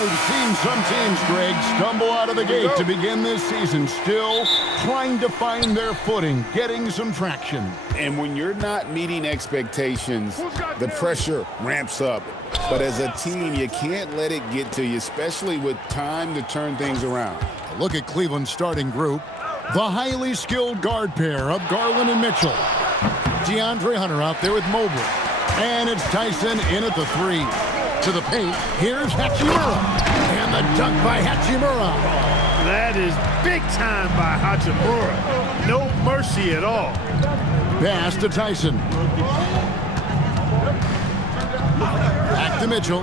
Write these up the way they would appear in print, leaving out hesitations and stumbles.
we've seen some teams, Greg, stumble out of the gate to begin this season, still trying to find their footing, getting some traction. And when you're not meeting expectations, the pressure ramps up. But as a team, you can't let it get to you, especially with time to turn things around. Look at Cleveland's starting group. The highly skilled guard pair of Garland and Mitchell. DeAndre Hunter out there with Mobley. And it's Tyson in at the three. To the paint, here's Hachimura. And the dunk by Hachimura. That is big time by Hachimura. No mercy at all. Pass to Tyson. Back to Mitchell.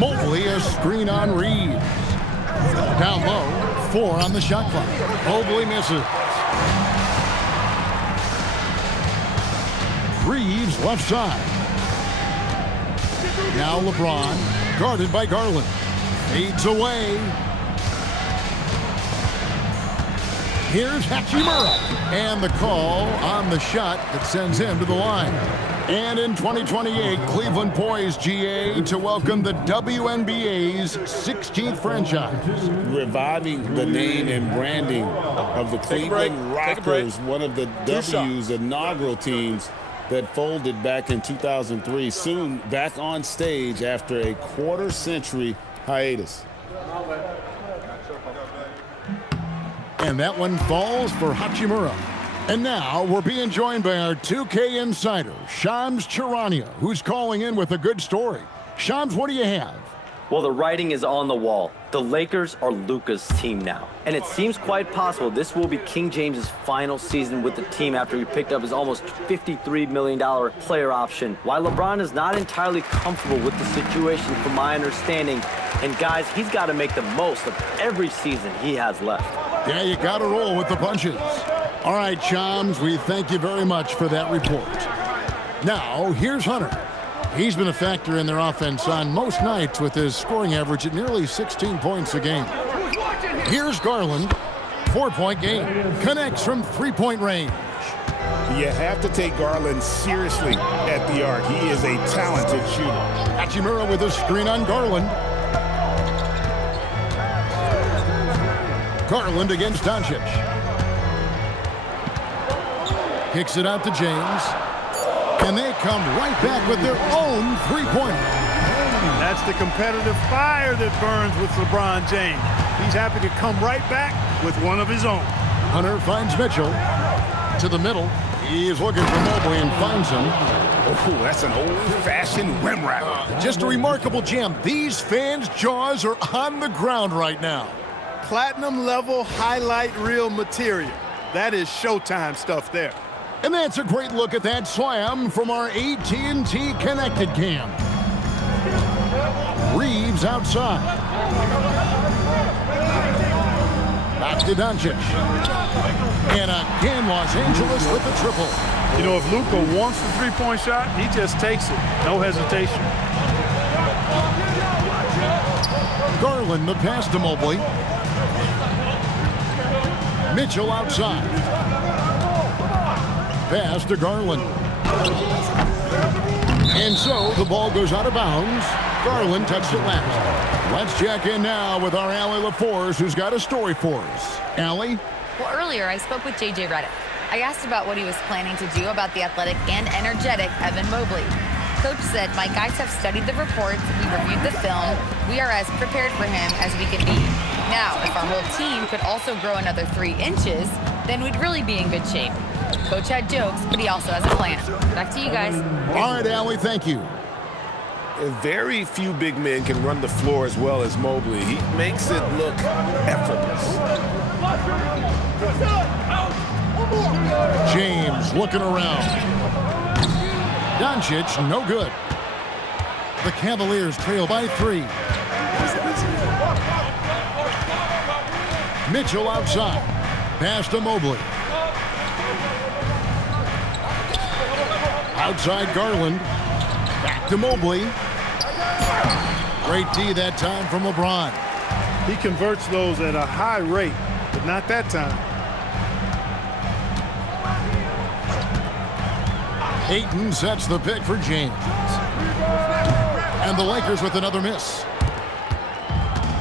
Mobley, a screen on Reeves. Down low, 4 on the shot clock. Mobley misses. Reeves left side. Now LeBron, guarded by Garland. Fades away. Here's Hachimura. And the call on the shot that sends him to the line. And in 2028, Cleveland poised, GA, to welcome the WNBA's 16th franchise. Reviving the name and branding of the Cleveland Rockers, one of the W's inaugural teams that folded back in 2003, soon back on stage after a quarter-century hiatus. And that one falls for Hachimura. And now we're being joined by our 2K insider, Shams Charania, who's calling in with a good story. Shams, what do you have? Well, the writing is on the wall. The Lakers are Luka's team now. And it seems quite possible this will be King James's final season with the team after he picked up his almost $53 million player option. While LeBron is not entirely comfortable with the situation from my understanding, and guys, he's got to make the most of every season he has left. Yeah, you got to roll with the punches. All right, Shams, we thank you very much for that report. Now, here's Hunter. He's been a factor in their offense on most nights with his scoring average at nearly 16 points a game. Here's Garland. 4-point game. Connects from three-point range. You have to take Garland seriously at the arc. He is a talented shooter. Hachimura with a screen on Garland. Garland against Doncic. Kicks it out to James. And they come right back with their own three-pointer. That's the competitive fire that burns with LeBron James. He's happy to come right back with one of his own. Hunter finds Mitchell. To the middle. He's looking for Mobley and finds him. Oh, that's an old-fashioned rim wrap. Just a remarkable jam. These fans' jaws are on the ground right now. Platinum-level highlight reel material. That is Showtime stuff there. And that's a great look at that slam from our AT&T Connected Cam. Reeves outside. Back to Doncic. And again, Los Angeles with the triple. You know, if Luka wants the three-point shot, he just takes it. No hesitation. Garland, the pass to Mobley. Mitchell outside. Pass to Garland. And so the ball goes out of bounds. Garland touched it last. Let's check in now with our Allie LaForce, who's got a story for us. Allie? Well, earlier I spoke with J.J. Redick. I asked about what he was planning to do about the athletic and energetic Evan Mobley. Coach said, my guys have studied the reports, we reviewed the film, we are as prepared for him as we can be. Now, if our whole team could also grow another 3 inches, then we'd really be in good shape. Coach had jokes, but he also has a plan. Back to you guys. All right, Allie, thank you. Very few big men can run the floor as well as Mobley. He makes it look effortless. James looking around. Doncic, no good. The Cavaliers trail by 3. Mitchell outside. Pass to Mobley. Outside Garland. Back to Mobley. Great D that time from LeBron. He converts those at a high rate, but not that time. Ayton sets the pick for James. And the Lakers with another miss.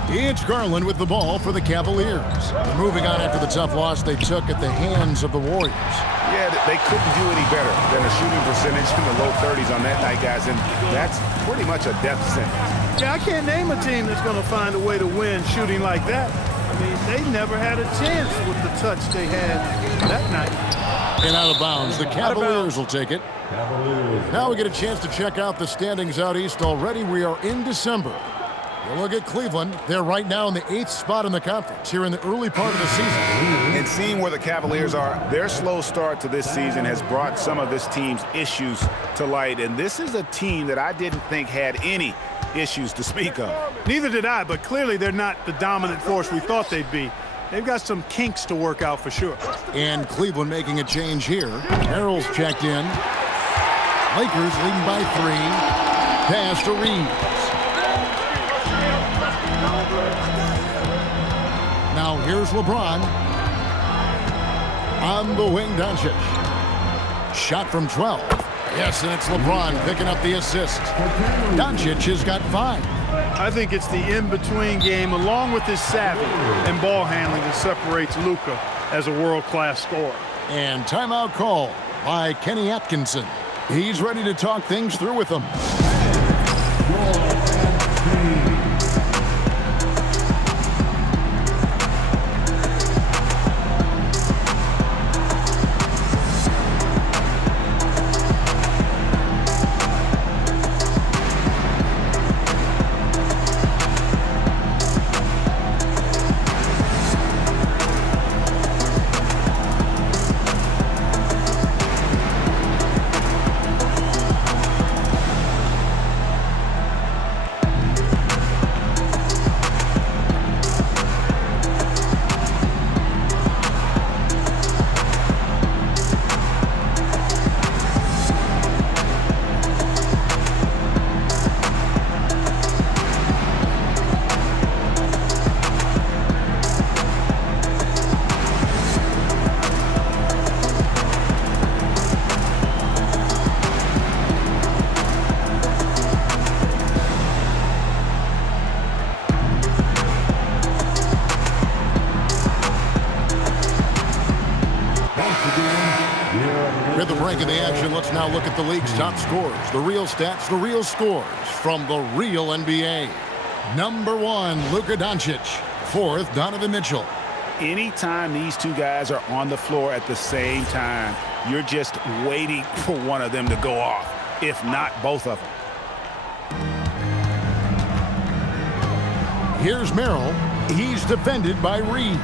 It's Garland with the ball for the Cavaliers. They're moving on after the tough loss they took at the hands of the Warriors. Yeah, they couldn't do any better than a shooting percentage in the low 30s on that night, guys, and that's pretty much a death sentence. Yeah, I can't name a team that's going to find a way to win shooting like that. I mean, they never had a chance with the touch they had that night. And out of bounds. The Cavaliers will take it. Now we get a chance to check out the standings out east already. We are in December. We'll look at Cleveland. They're right now in the 8th spot in the conference here in the early part of the season. And seeing where the Cavaliers are, their slow start to this season has brought some of this team's issues to light. And this is a team that I didn't think had any issues to speak of. Neither did I, but clearly they're not the dominant force we thought they'd be. They've got some kinks to work out for sure. And Cleveland making a change here. Harrell's checked in. Lakers leading by 3. Pass to Reeves. Now here's LeBron. On the wing, Doncic. Shot from 12. Yes, and it's LeBron picking up the assist. Doncic has got 5. I think it's the in-between game, along with his savvy and ball handling, that separates Luka as a world-class scorer. And timeout call by Kenny Atkinson. He's ready to talk things through with them. At the break of the action, let's now look at the league's top scorers. The real stats, the real scores from the real NBA. Number 1, Luka Doncic. 4th, Donovan Mitchell. Anytime these two guys are on the floor at the same time, you're just waiting for one of them to go off, if not both of them. Here's Merrill. He's defended by Reeves.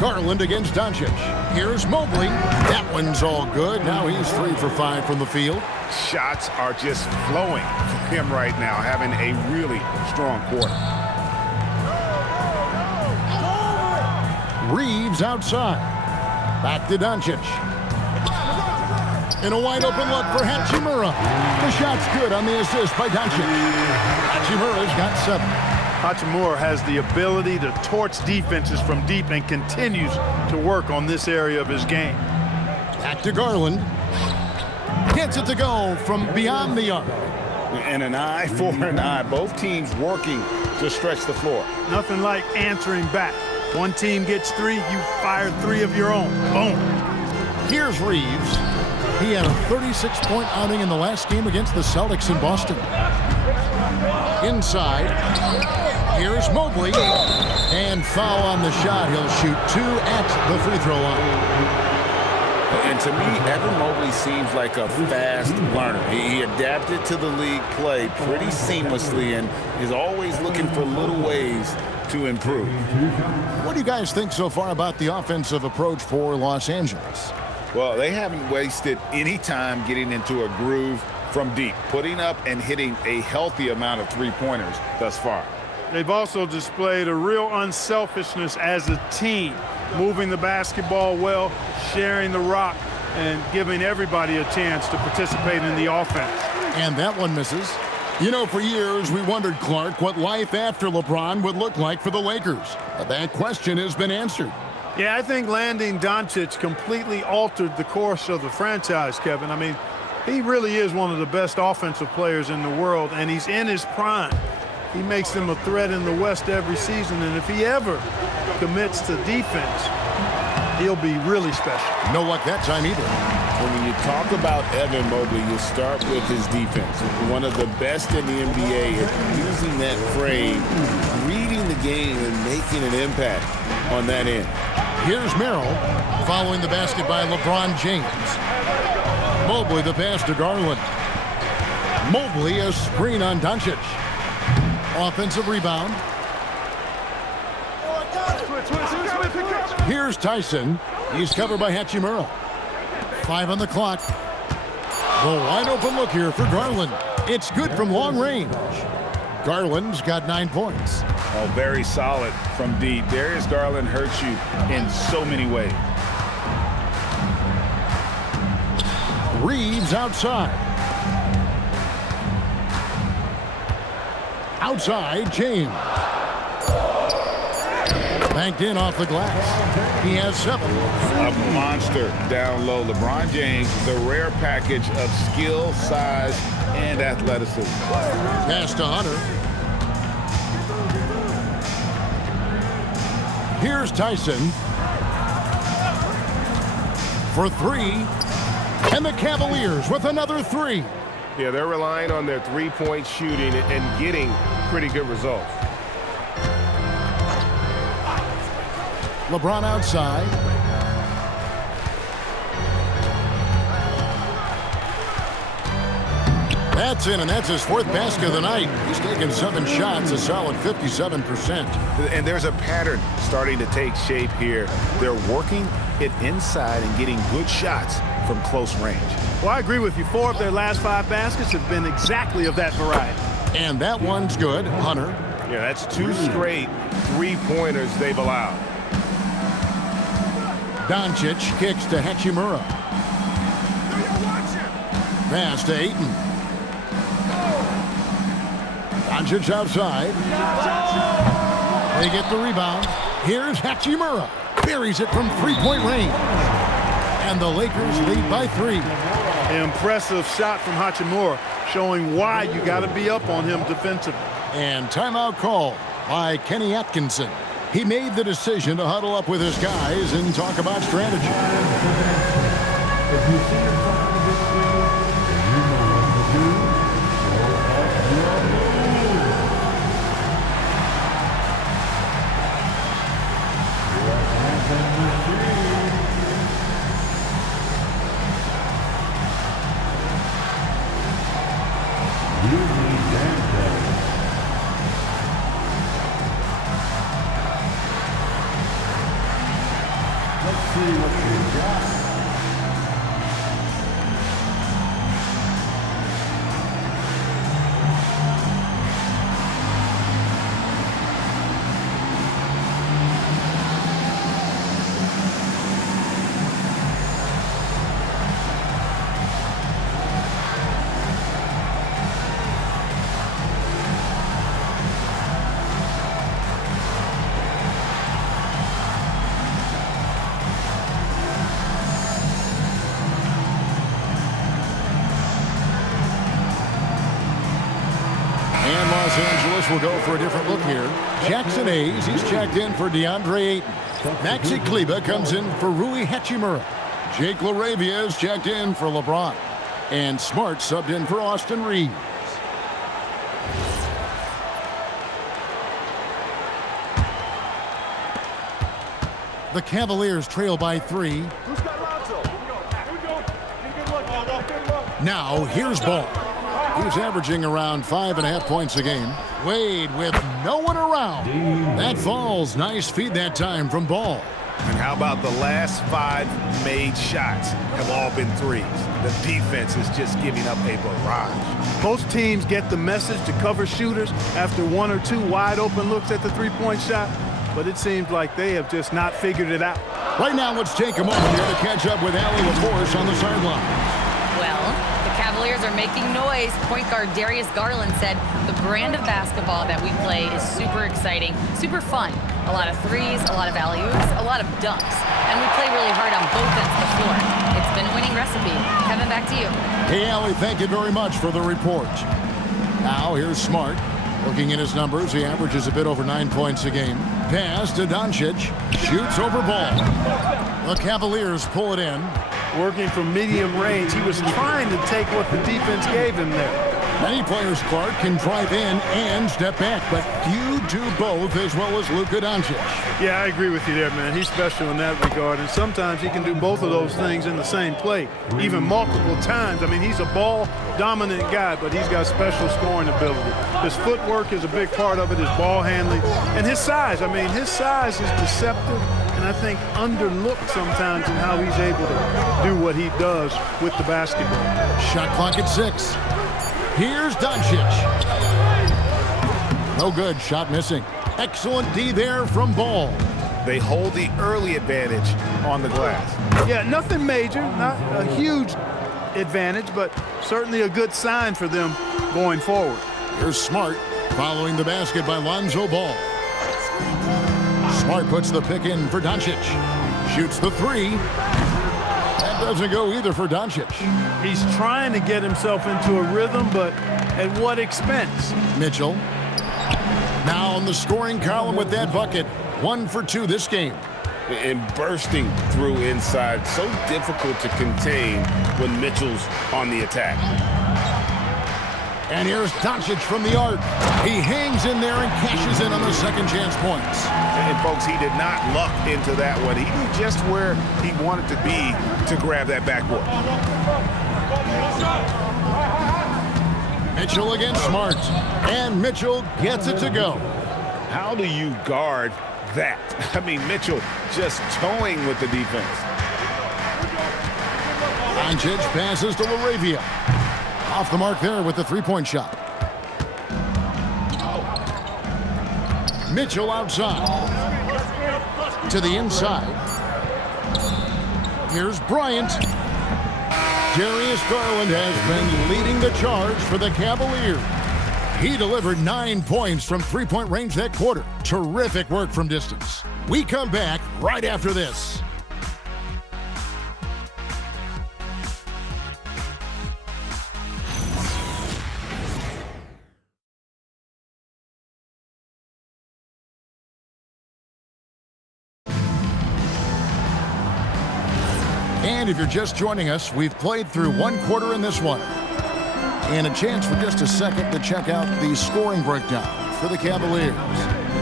Garland against Doncic. Here's Mobley. That one's all good. Now he's 3 for 5 from the field. Shots are just flowing for him right now, having a really strong quarter. Reeves outside. Back to Doncic. And a wide open look for Hachimura. The shot's good on the assist by Doncic. Hachimura's got 7. Hachimura has the ability to torch defenses from deep and continues to work on this area of his game. Back to Garland. Gets it to go from beyond the arc. And an eye for an eye. Both teams working to stretch the floor. Nothing like answering back. One team gets 3, you fire 3 of your own. Boom. Here's Reeves. He had a 36-point outing in the last game against the Celtics in Boston. Inside. Here's Mobley. And foul on the shot. He'll shoot 2 at the free throw line. And to me, Evan Mobley seems like a fast learner. He adapted to the league play pretty seamlessly and is always looking for little ways to improve. What do you guys think so far about the offensive approach for Los Angeles? Well, they haven't wasted any time getting into a groove from deep, putting up and hitting a healthy amount of three-pointers thus far. They've also displayed a real unselfishness as a team, moving the basketball well, sharing the rock, and giving everybody a chance to participate in the offense. And that one misses. You know, for years we wondered, Clark, what life after LeBron would look like for the Lakers. But that question has been answered. Yeah, I think landing Doncic completely altered the course of the franchise, Kevin. I mean, He really is one of the best offensive players in the world, and he's in his prime. He makes them a threat in the West every season, and if he ever commits to defense, he'll be really special. No luck that time either. And when you talk about Evan Mobley, you start with his defense. One of the best in the NBA at using that frame, reading the game, and making an impact on that end. Here's Merrill following the basket by LeBron James. Mobley the pass to Garland. Mobley a screen on Doncic. Offensive rebound. Here's Tyson. He's covered by Hachimura. 5 on the clock. The wide open look here for Garland. It's good from long range. Garland's got 9 points. Oh, very solid from deep. Darius Garland hurts you in so many ways. Reeves outside. Outside, James. Banked in off the glass. He has 7. A monster down low. LeBron James, the rare package of skill, size, and athleticism. Pass to Hunter. Here's Tyson. For 3. And the Cavaliers with another 3. Yeah, they're relying on their three-point shooting and getting pretty good results. LeBron outside. That's in, and that's his 4th basket of the night. He's taken 7 shots, a solid 57%. And there's a pattern starting to take shape here. They're working it inside and getting good shots from close range. Well, I agree with you. 4 of their last 5 baskets have been exactly of that variety. And that one's good. Hunter. Yeah, that's 2 straight three-pointers they've allowed. Doncic kicks to Hachimura. Pass to Ayton. Doncic outside. They get the rebound. Here's Hachimura. Buries it from 3-point range. And the Lakers lead by 3. Impressive shot from Hachimura, showing why you got to be up on him defensively. And timeout call by Kenny Atkinson. He made the decision to huddle up with his guys and talk about strategy. Los Angeles will go for a different look here. Jackson Hayes, he's checked in for DeAndre Ayton. Maxi Kleber comes in for Rui Hachimura. Jake LaRavia is checked in for LeBron. And Smart subbed in for Austin Reeves. The Cavaliers trail by 3. Now here's Ball. He's averaging around 5.5 points a game. Wade with no one around. That falls. Nice feed that time from Ball. And how about the last 5 made shots have all been threes? The defense is just giving up a barrage. Most teams get the message to cover shooters after 1 or 2 wide open looks at the 3-point shot, but it seems like they have just not figured it out. Right now, let's take a moment here to catch up with Allie LaForce on the sideline. Well, the Cavaliers are making noise. Point guard Darius Garland said the brand of basketball that we play is super exciting, super fun. A lot of threes, a lot of alley-oops, a lot of dunks. And we play really hard on both ends of the floor. It's winning recipe. Kevin, back to you. Hey, Allie, thank you very much for the report. Now, here's Smart. Looking at his numbers, he averages a bit over 9 points a game. Pass to Doncic. Shoots over ball. The Cavaliers pull it in. Working from medium range, he was trying to take what the defense gave him there. Many players, Clark, can drive in and step back, but few do both as well as Luka Doncic. Yeah, I agree with you there, man. He's special in that regard, and sometimes he can do both of those things in the same play, even multiple times. I mean, he's a ball-dominant guy, but he's got special scoring ability. His footwork is a big part of it, his ball handling, and his size. I mean, his size is deceptive, and I think underlooked sometimes in how he's able to do what he does with the basketball. Shot clock at 6. Here's Doncic. No good. Shot missing. Excellent D there from Ball. They hold the early advantage on the glass. Yeah, nothing major, not a huge advantage, but certainly a good sign for them going forward. Here's Smart following the basket by Lonzo Ball. Smart puts the pick in for Doncic. Shoots the 3. That doesn't go either for Doncic. He's trying to get himself into a rhythm, but at what expense? Mitchell now on the scoring column with that bucket. 1 for 2 this game. And bursting through inside. So difficult to contain when Mitchell's on the attack. And here's Doncic from the arc. He hangs in there and cashes in on the second chance points. And folks, he did not luck into that one. He knew just where he wanted to be to grab that backboard. Mitchell against Smart. And Mitchell gets it to go. How do you guard that? I mean, Mitchell just towing with the defense. Doncic passes to LaRavia. Off the mark there with the three-point shot. Mitchell outside. To the inside. Here's Bryant. Darius Garland has been leading the charge for the Cavaliers. He delivered 9 points from three-point range that quarter. Terrific work from distance. We come back right after this. And if you're just joining us, we've played through 1 quarter in this one. And a chance for just a second to check out the scoring breakdown for the Cavaliers.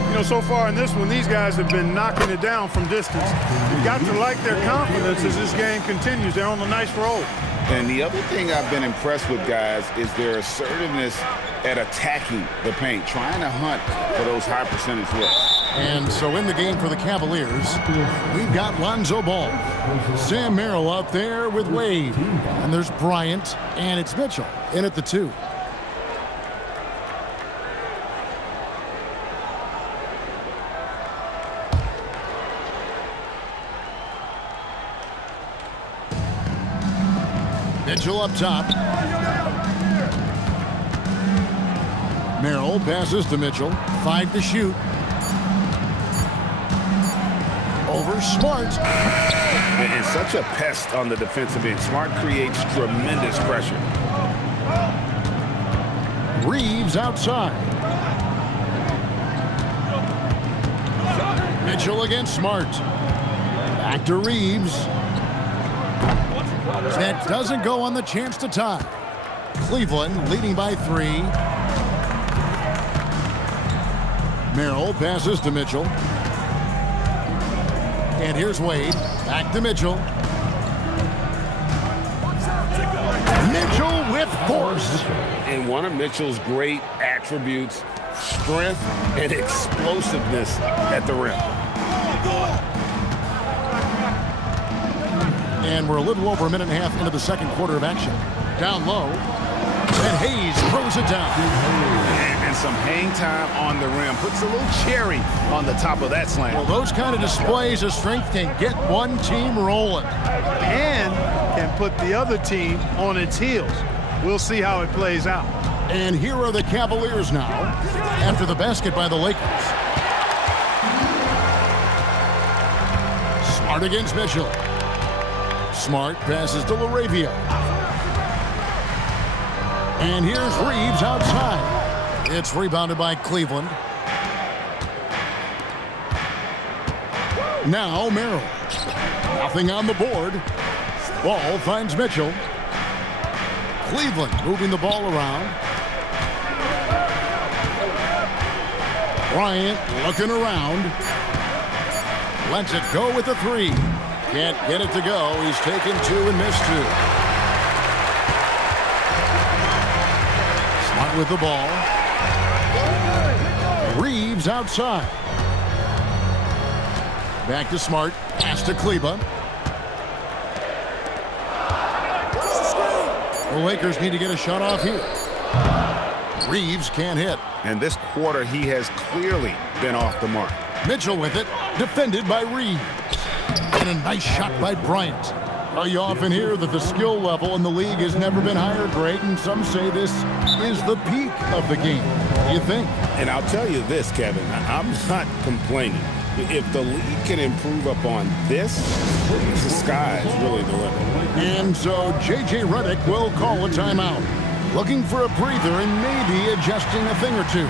You know, so far in this one, these guys have been knocking it down from distance. You've got to like their confidence as this game continues. They're on a nice roll. And the other thing I've been impressed with, guys, is their assertiveness at attacking the paint, trying to hunt for those high percentage looks. And so in the game for the Cavaliers, we've got Lonzo Ball. Sam Merrill out there with Wade. And there's Bryant, and it's Mitchell in at the 2. Mitchell up top. Merrill passes to Mitchell. 5 to shoot. Over Smart. And such a pest on the defensive end. Smart creates tremendous pressure. Reeves outside. Mitchell against Smart. Back to Reeves. That doesn't go on the chance to tie. Cleveland leading by 3. Merrill passes to Mitchell. And here's Wade. Back to Mitchell. Mitchell with force. And one of Mitchell's great attributes, strength and explosiveness at the rim. And we're a little over a minute and a half into the second quarter of action. Down low. And Hayes throws it down. And some hang time on the rim. Puts a little cherry on the top of that slam. Well, those kind of displays of strength can get one team rolling. And can put the other team on its heels. We'll see how it plays out. And here are the Cavaliers now after the basket by the Lakers. Smart against Mitchell. Smart passes to LaRavia. And here's Reeves outside. It's rebounded by Cleveland. Now Merrill. Nothing on the board. Ball finds Mitchell. Cleveland moving the ball around. Bryant looking around. Lets it go with the three. Can't get it to go. He's taken two and missed two. Smart with the ball. Reeves outside. Back to Smart. Pass to Kleba. The Lakers need to get a shot off here. Reeves can't hit. And this quarter, he has clearly been off the mark. Mitchell with it. Defended by Reeves. And a nice shot by Bryant. Well, you often hear that the skill level in the league has never been higher, Greg, and some say this is the peak of the game. What do you think? And I'll tell you this, Kevin, I'm not complaining. If the league can improve upon this, the sky is really the limit. And so J.J. Redick will call a timeout. Looking for a breather and maybe adjusting a thing or two.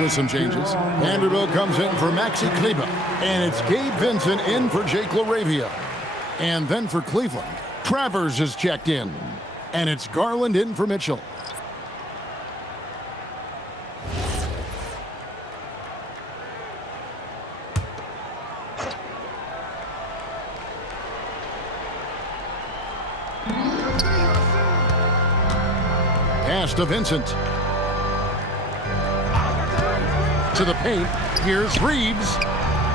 With some changes. Vanderbilt comes in for Maxi Kleba. And it's Gabe Vincent in for Jake LaRavia. And then for Cleveland, Travers is checked in. And it's Garland in for Mitchell. Pass to Vincent. To the paint. Here's Reeves.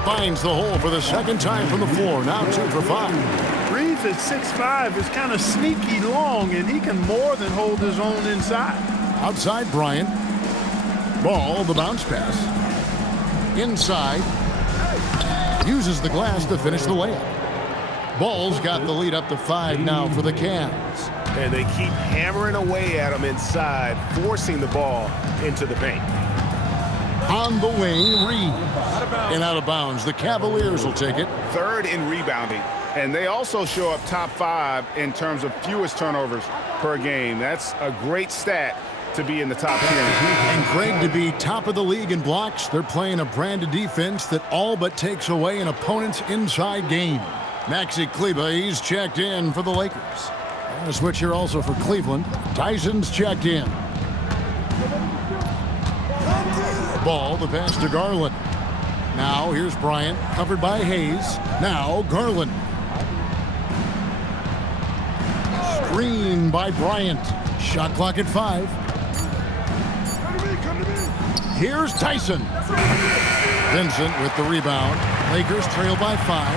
Finds the hole for the second time from the floor. Now 2 for 5. Reeves at 6'5" is kind of sneaky long, and he can more than hold his own inside. Outside Bryant. Ball, the bounce pass. Inside. Uses the glass to finish the layup. Ball's got the lead up to 5 now for the Cavs. And they keep hammering away at him inside, forcing the ball into the paint. On the wing, Reeves. And out of bounds. The Cavaliers will take it. Third in rebounding. And they also show up top 5 in terms of fewest turnovers per game. That's a great stat to be in the top 10. And Greg, to be top of the league in blocks, they're playing a brand of defense that all but takes away an opponent's inside game. Maxi Kleba, he's checked in for the Lakers. And a switch here also for Cleveland. Tyson's checked in. Ball, the pass to Garland. Now here's Bryant, covered by Hayes. Now Garland. Screen by Bryant. Shot clock at 5. Here's Tyson. Vincent with the rebound. Lakers trail by 5.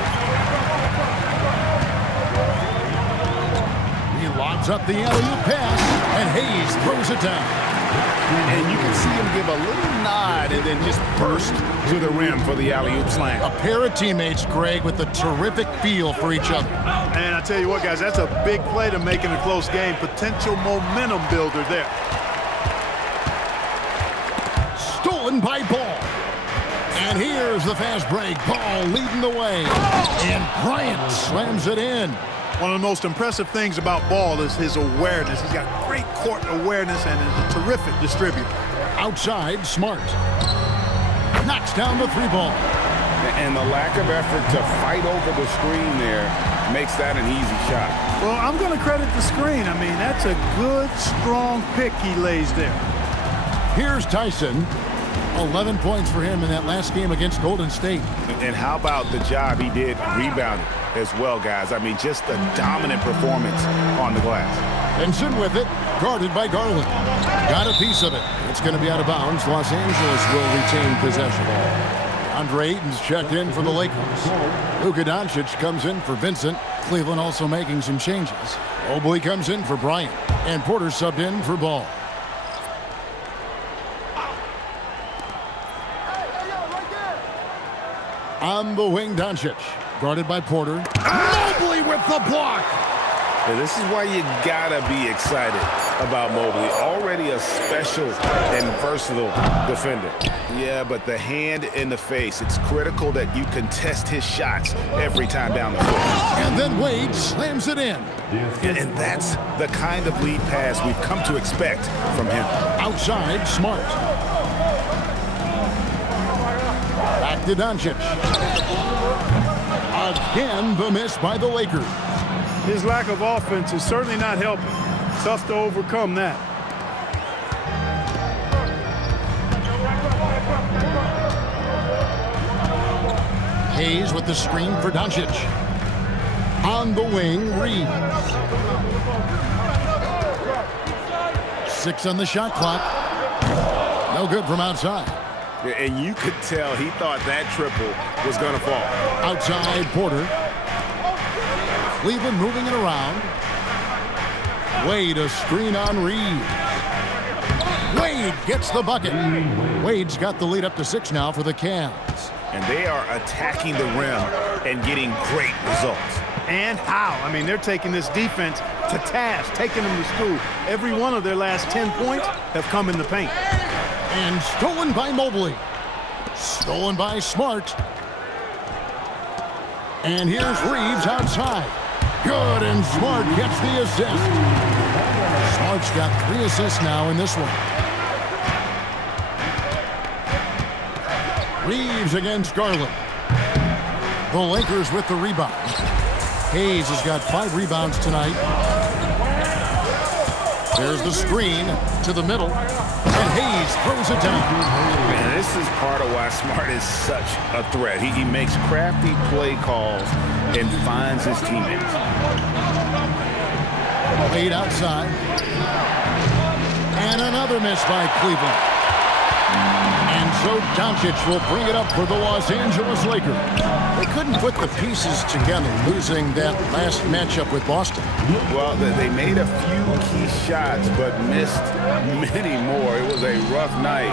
He lobs up the alley-oop pass, and Hayes throws it down. And you can see him give a little nod and then just burst to the rim for the alley-oop slam. A pair of teammates, Greg, with a terrific feel for each other. And I tell you what, guys, that's a big play to make in a close game. Potential momentum builder there. Stolen by Ball. And here's the fast break. Ball leading the way. And Bryant slams it in. One of the most impressive things about Ball is his awareness. He's got great court awareness and is a terrific distributor. Outside, Smart. Knocks down the 3 ball. And the lack of effort to fight over the screen there makes that an easy shot. Well, I'm going to credit the screen. I mean, that's a good, strong pick he lays there. Here's Tyson. 11 points for him in that last game against Golden State. And how about the job he did rebounding as well, guys? I mean, just a dominant performance on the glass. Benson with it, guarded by Garland. Got a piece of it. It's going to be out of bounds. Los Angeles will retain possession. Andre Ayton's checked in for the Lakers. Luka Doncic comes in for Vincent. Cleveland also making some changes. Mobley comes in for Bryant. And Porter subbed in for Ball. On the wing, Doncic. Guarded by Porter. Mobley with the block. And this is why you gotta be excited about Mobley. Already a special and versatile defender. Yeah, but the hand in the face, it's critical that you contest his shots every time down the court. And then Wade slams it in. And that's the kind of lead pass we've come to expect from him. Outside, Smart. Back to Doncic. Again, the miss by the Lakers. His lack of offense is certainly not helping. Tough to overcome that. Hayes with the screen for Doncic. On the wing, Reeves. 6 on the shot clock. No good from outside. And you could tell he thought that triple was going to fall. Outside, Porter. Cleveland moving it around. Wade, a screen on Reeves. Wade gets the bucket. Wade's got the lead up to 6 now for the Cavs. And they are attacking the rim and getting great results. And how? I mean, they're taking this defense to task, taking them to school. Every one of their last 10 points have come in the paint. And stolen by Mobley. Stolen by Smart. And here's Reeves outside. Good, and Smart gets the assist. Smart's got 3 assists now in this one. Reeves against Garland. The Lakers with the rebound. Hayes has got 5 rebounds tonight. There's the screen to the middle. And Hayes throws it down. Man, this is part of why Smart is such a threat. He makes crafty play calls and finds his teammates. Wade outside. And another miss by Cleveland. And so Doncic will bring it up for the Los Angeles Lakers. They couldn't put the pieces together, losing that last matchup with Boston. Well, they made a few key shots, but missed many more. It was a rough night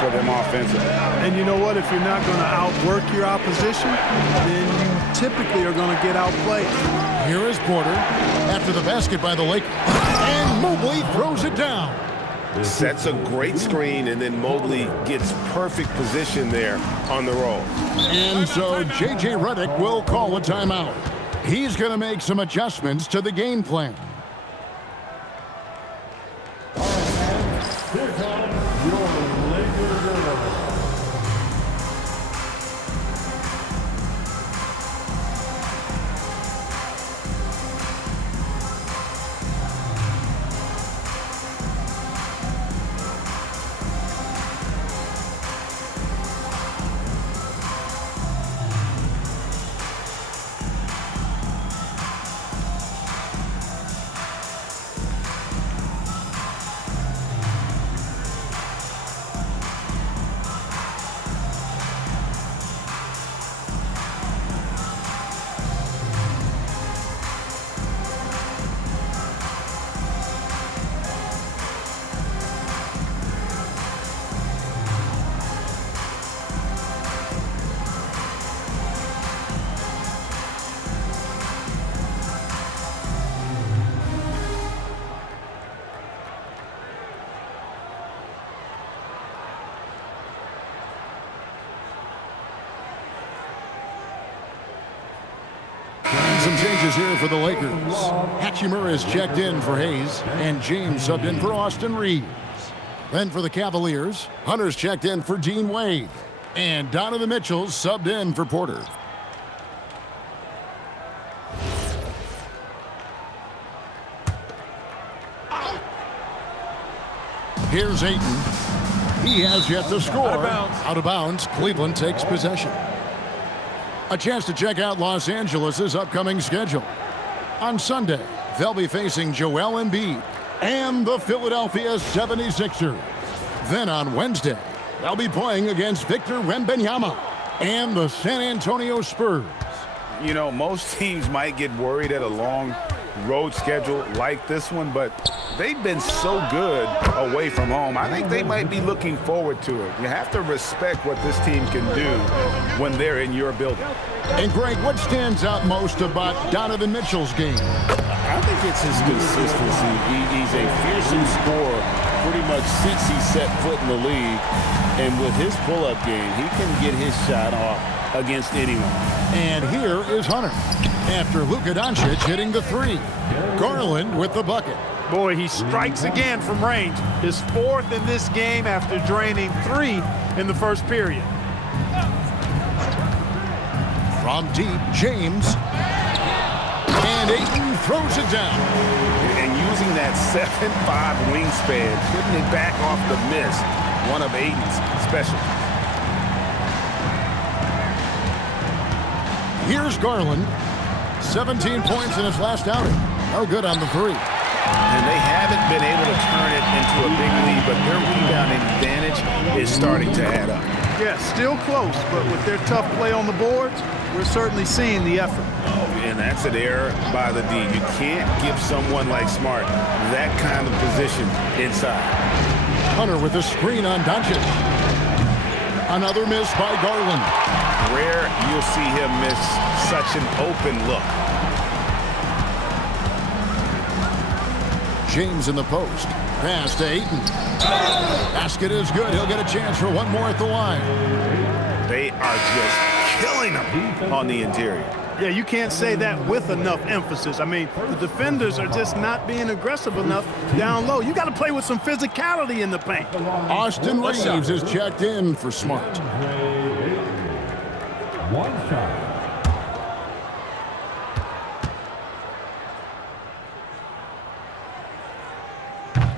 for them offensively. And you know what? If you're not going to outwork your opposition, then you typically are going to get outplayed. Here is Porter after the basket by the Lakers. And Mobley throws it down. Sets a great screen, and then Mobley gets perfect position there on the roll. And so J.J. Redick will call a timeout. He's going to make some adjustments to the game plan. Some changes here for the Lakers. Hachimura is checked in for Hayes, and James subbed in for Austin Reeves. Then for the Cavaliers, Hunter's checked in for Dean Wade, and Donovan Mitchell subbed in for Porter. Here's Ayton. He has yet to score. Out of bounds. Out of bounds. Cleveland takes possession. A chance to check out Los Angeles' upcoming schedule. On Sunday, they'll be facing Joel Embiid and the Philadelphia 76ers. Then on Wednesday, they'll be playing against Victor Wembanyama and the San Antonio Spurs. You know, most teams might get worried at a long road schedule like this one, but they've been so good away from home. I think they might be looking forward to it. You have to respect what this team can do when they're in your building. And Greg, what stands out most about Donovan Mitchell's game? I think it's his consistency. He's a fearsome scorer pretty much since he set foot in the league. And with his pull-up game, he can get his shot off against anyone. And here is Hunter after Luka Doncic hitting the three. Garland with the bucket. Boy, he strikes again from range. His fourth in this game after draining 3 in the first period. From deep, James. And Ayton throws it down. And using that 7'5" wingspan, putting it back off the miss, one of Ayton's specialties. Here's Garland. 17 points in his last outing. No good on the three. And they haven't been able to turn it into a big lead, but their rebounding advantage is starting to add up. Yeah, still close, but with their tough play on the boards, we're certainly seeing the effort. And that's an error by the D. You can't give someone like Smart that kind of position inside. Hunter with a screen on Doncic. Another miss by Garland. Rare you'll see him miss such an open look. James in the post. Pass to Ayton. Basket is good. He'll get a chance for one more at the line. They are just killing them on the interior. Yeah, you can't say that with enough emphasis. I mean, the defenders are just not being aggressive enough down low. You got to play with some physicality in the paint. Austin Reeves is checked in for Smart. One shot.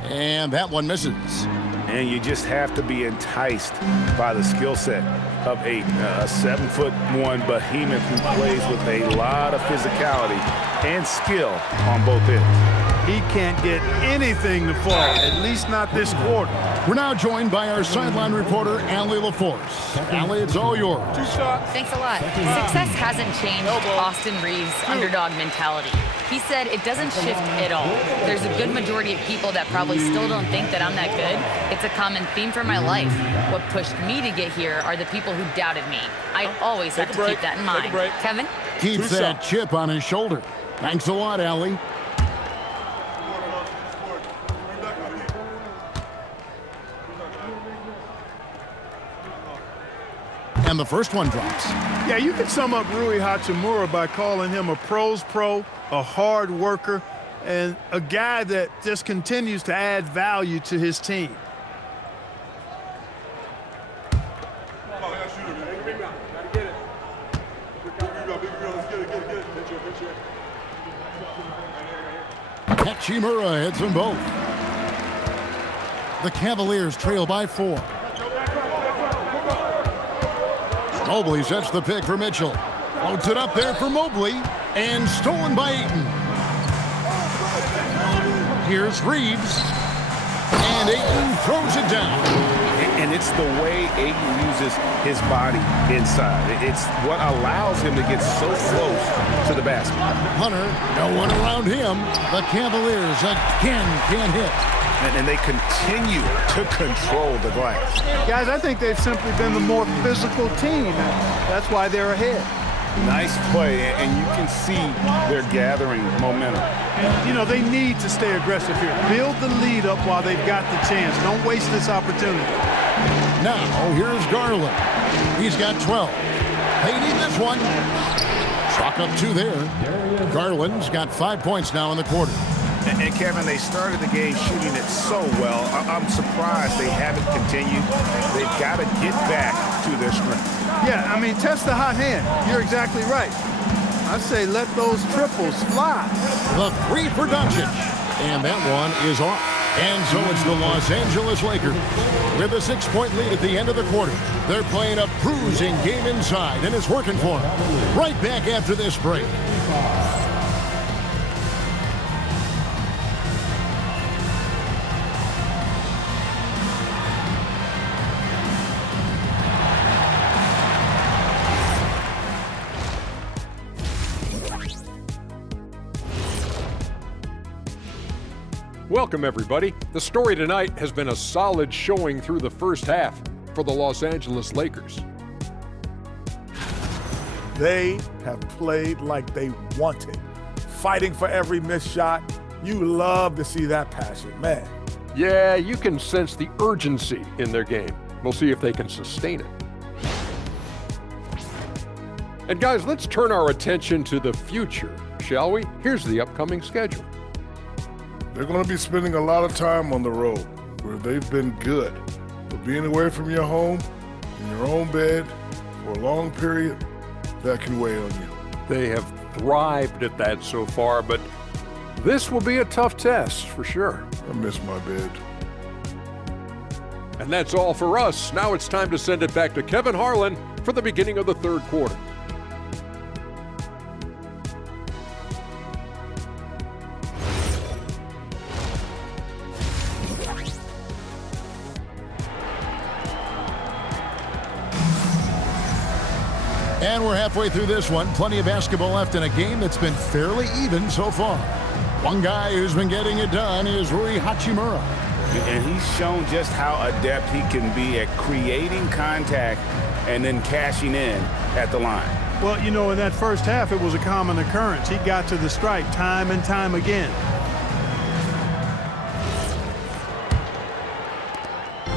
And that one misses. And you just have to be enticed by the skill set of Ayton. A 7'1" behemoth who plays with a lot of physicality and skill on both ends. He can't get anything to fall, at least not this quarter. We're now joined by our sideline reporter, Allie LaForce. Allie, it's all yours. Thanks a lot. Success hasn't changed Austin Reeves' underdog mentality. He said it doesn't shift at all. There's a good majority of people that probably still don't think that I'm that good. It's a common theme for my life. What pushed me to get here are the people who doubted me. I always have to keep that in mind. Kevin? Keeps that chip on his shoulder. Thanks a lot, Allie. And the first one drops. Yeah, you can sum up Rui Hachimura by calling him a pro's pro, a hard worker, and a guy that just continues to add value to his team. Hachimura hits them both. The Cavaliers trail by 4. Mobley sets the pick for Mitchell. Floats it up there for Mobley. And stolen by Ayton. Here's Reeves. And Ayton throws it down. And it's the way Ayton uses his body inside. It's what allows him to get so close to the basket. Hunter, no one around him. The Cavaliers again can't hit. And they continue to control the glass. Guys, I think they've simply been the more physical team. That's why they're ahead. Nice play, and you can see they're gathering momentum. And, you know, they need to stay aggressive here. Build the lead up while they've got the chance. Don't waste this opportunity. Now, here's Garland. He's got 12. They need this one. Chalk up 2 there. Garland's got 5 points now in the quarter. And Kevin, they started the game shooting it so well. I'm surprised they haven't continued. They've got to get back to their strength. Yeah, I mean, test the hot hand. You're exactly right. I say let those triples fly. The 3 for Doncic. And that one is off. And so it's the Los Angeles Lakers with a 6-point lead at the end of the quarter. They're playing a bruising game inside, and it's working for them. Right back after this break. Welcome, everybody. The story tonight has been a solid showing through the first half for the Los Angeles Lakers. They have played like they wanted, fighting for every missed shot. You love to see that passion, man. Yeah, you can sense the urgency in their game. We'll see if they can sustain it. And guys, let's turn our attention to the future, shall we? Here's the upcoming schedule. They're going to be spending a lot of time on the road where they've been good. But being away from your home, in your own bed, for a long period, that can weigh on you. They have thrived at that so far, but this will be a tough test for sure. I miss my bed. And that's all for us. Now it's time to send it back to Kevin Harlan for the beginning of the third quarter. And we're halfway through this one. Plenty of basketball left in a game that's been fairly even so far. One guy who's been getting it done is Rui Hachimura. And he's shown just how adept he can be at creating contact and then cashing in at the line. Well, you know, in that first half, it was a common occurrence. He got to the stripe time and time again.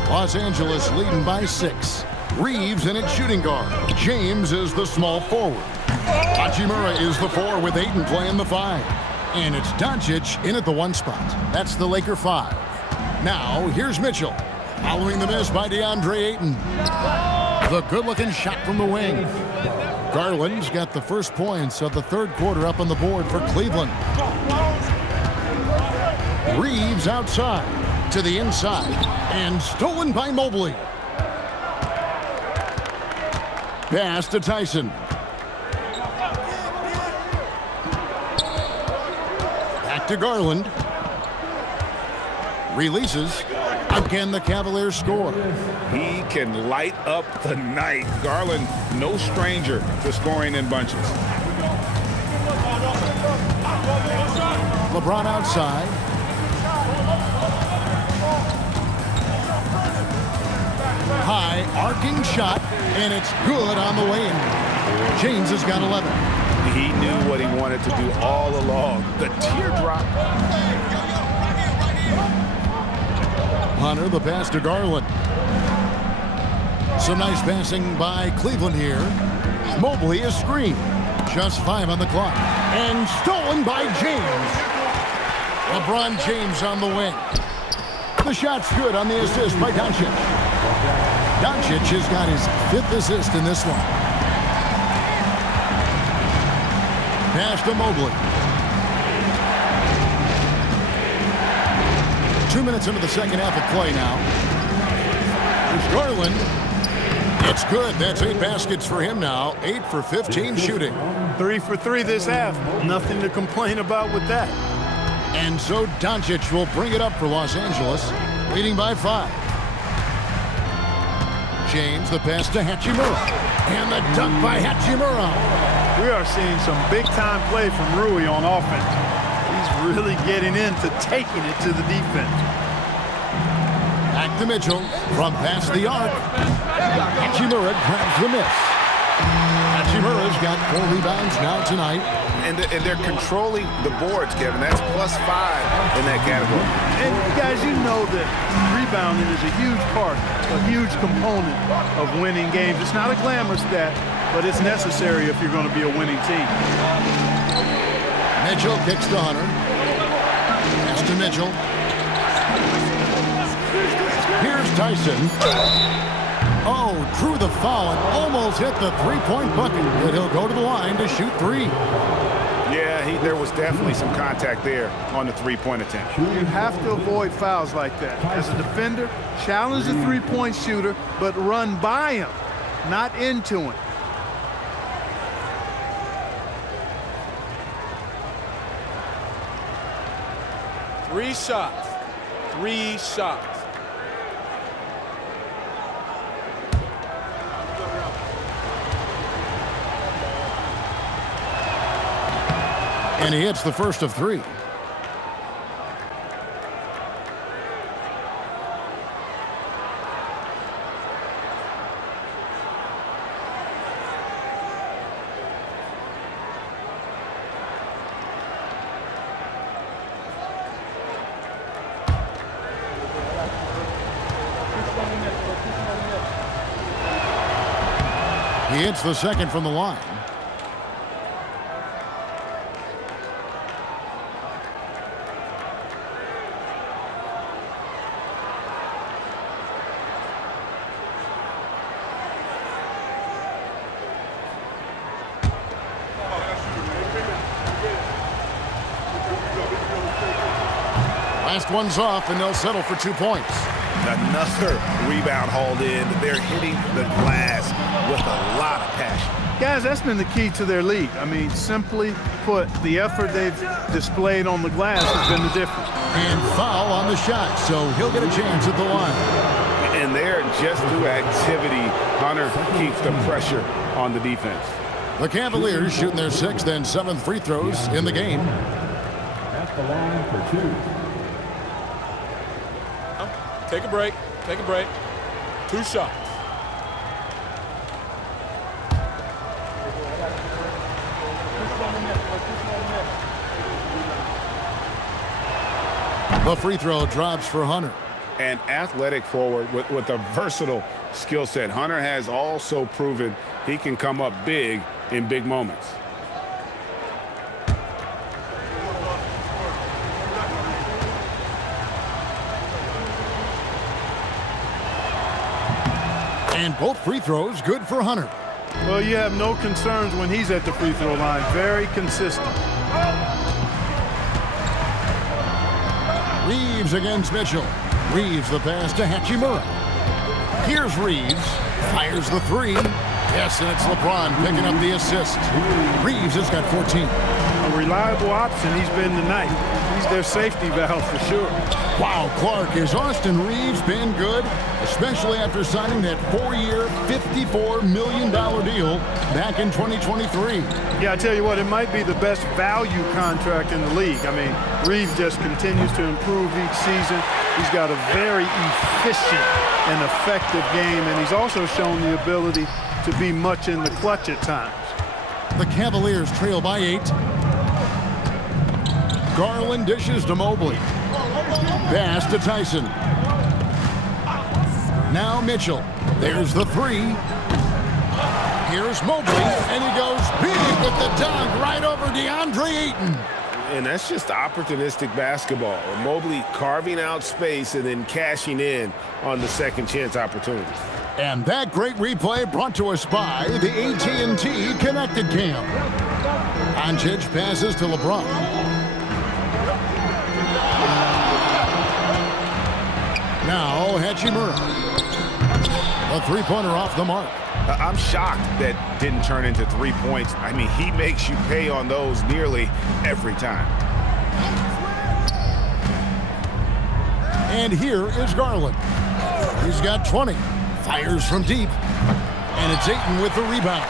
Los Angeles leading by 6. Reeves in its shooting guard. James is the small forward. Hachimura is the 4 with Ayton playing the 5. And it's Doncic in at the 1 spot. That's the Laker 5. Now, here's Mitchell. Following the miss by DeAndre Ayton. The good-looking shot from the wing. Garland's got the first points of the third quarter up on the board for Cleveland. Reeves outside to the inside. And stolen by Mobley. Pass to Tyson. Back to Garland. Releases. Again, the Cavaliers score. He can light up the night. Garland, no stranger to scoring in bunches. LeBron outside. High arcing shot, and it's good on the way in. James has got 11. He knew what he wanted to do all along. The teardrop. Hunter, the pass to Garland. Some nice passing by Cleveland here. Mobley is screened. Just 5 on the clock. And stolen by James. LeBron James on the wing. The shot's good on the assist by Doncic. Doncic has got his 5th assist in this one. Pass to Mobley. 2 minutes into the second half of play now. There's Garland. It's good. That's 8 baskets for him now. 8 for 15 shooting. 3 for 3 this half. Nothing to complain about with that. And so Doncic will bring it up for Los Angeles, leading by 5. James, the pass to Hachimura. And the dunk by Hachimura. We are seeing some big-time play from Rui on offense. He's really getting into taking it to the defense. Back to Mitchell from past the arc. Hachimura grabs the miss. Hachimura's got 4 rebounds now tonight. And they're controlling the boards, Kevin. That's +5 in that category. And guys, you know that rebounding is a huge part, a huge component of winning games. It's not a glamour stat, but it's necessary if you're going to be a winning team. Mitchell kicks to Hunter. Pass to Mitchell. Here's Tyson. Oh, drew the foul and almost hit the 3-point bucket, but he'll go to the line to shoot 3. Yeah, there was definitely some contact there on the three-point attempt. You have to avoid fouls like that. As a defender, challenge the three-point shooter, but run by him, not into him. Three shots. And he hits the first of three. He hits the second from the line. Last one's off, and they'll settle for 2 points. Another rebound hauled in. They're hitting the glass with a lot of passion. Guys, that's been the key to their league. I mean, simply put, the effort they've displayed on the glass has been the difference. And foul on the shot, so he'll get a chance at the line. And there, just through activity, Hunter keeps the pressure on the defense. The Cavaliers shooting their 6th and 7th free throws in the game. At the line for 2. Take a break. 2 shots. The free throw drops for Hunter. An athletic forward with a versatile skill set. Hunter has also proven he can come up big in big moments. And both free throws good for Hunter. Well, you have no concerns when he's at the free throw line. Very consistent. Reeves against Mitchell. Reeves the pass to Hachimura. Here's Reeves. Fires the three. Yes, and it's LeBron picking up the assist. Reeves has got 14. A reliable option he's been tonight. He's their safety valve for sure. Wow, Clark, has Austin Reeves been good? Especially after signing that 4-year, $54 million deal back in 2023. Yeah, I tell you what, it might be the best value contract in the league. I mean, Reeves just continues to improve each season. He's got a very efficient and effective game, and he's also shown the ability to be much in the clutch at times. The Cavaliers trail by 8. Garland dishes to Mobley. Pass to Tyson. Now Mitchell. There's the three. Here's Mobley, and he goes big with the dunk right over DeAndre Ayton. And that's just opportunistic basketball. Mobley carving out space and then cashing in on the second chance opportunities. And that great replay brought to us by the AT&T Connected Cam. Doncic passes to LeBron. Now Hachimura. A three-pointer off the mark. I'm shocked that didn't turn into 3 points. I mean, he makes you pay on those nearly every time. And here is Garland. He's got 20. Fires from deep. And it's Ayton with the rebound.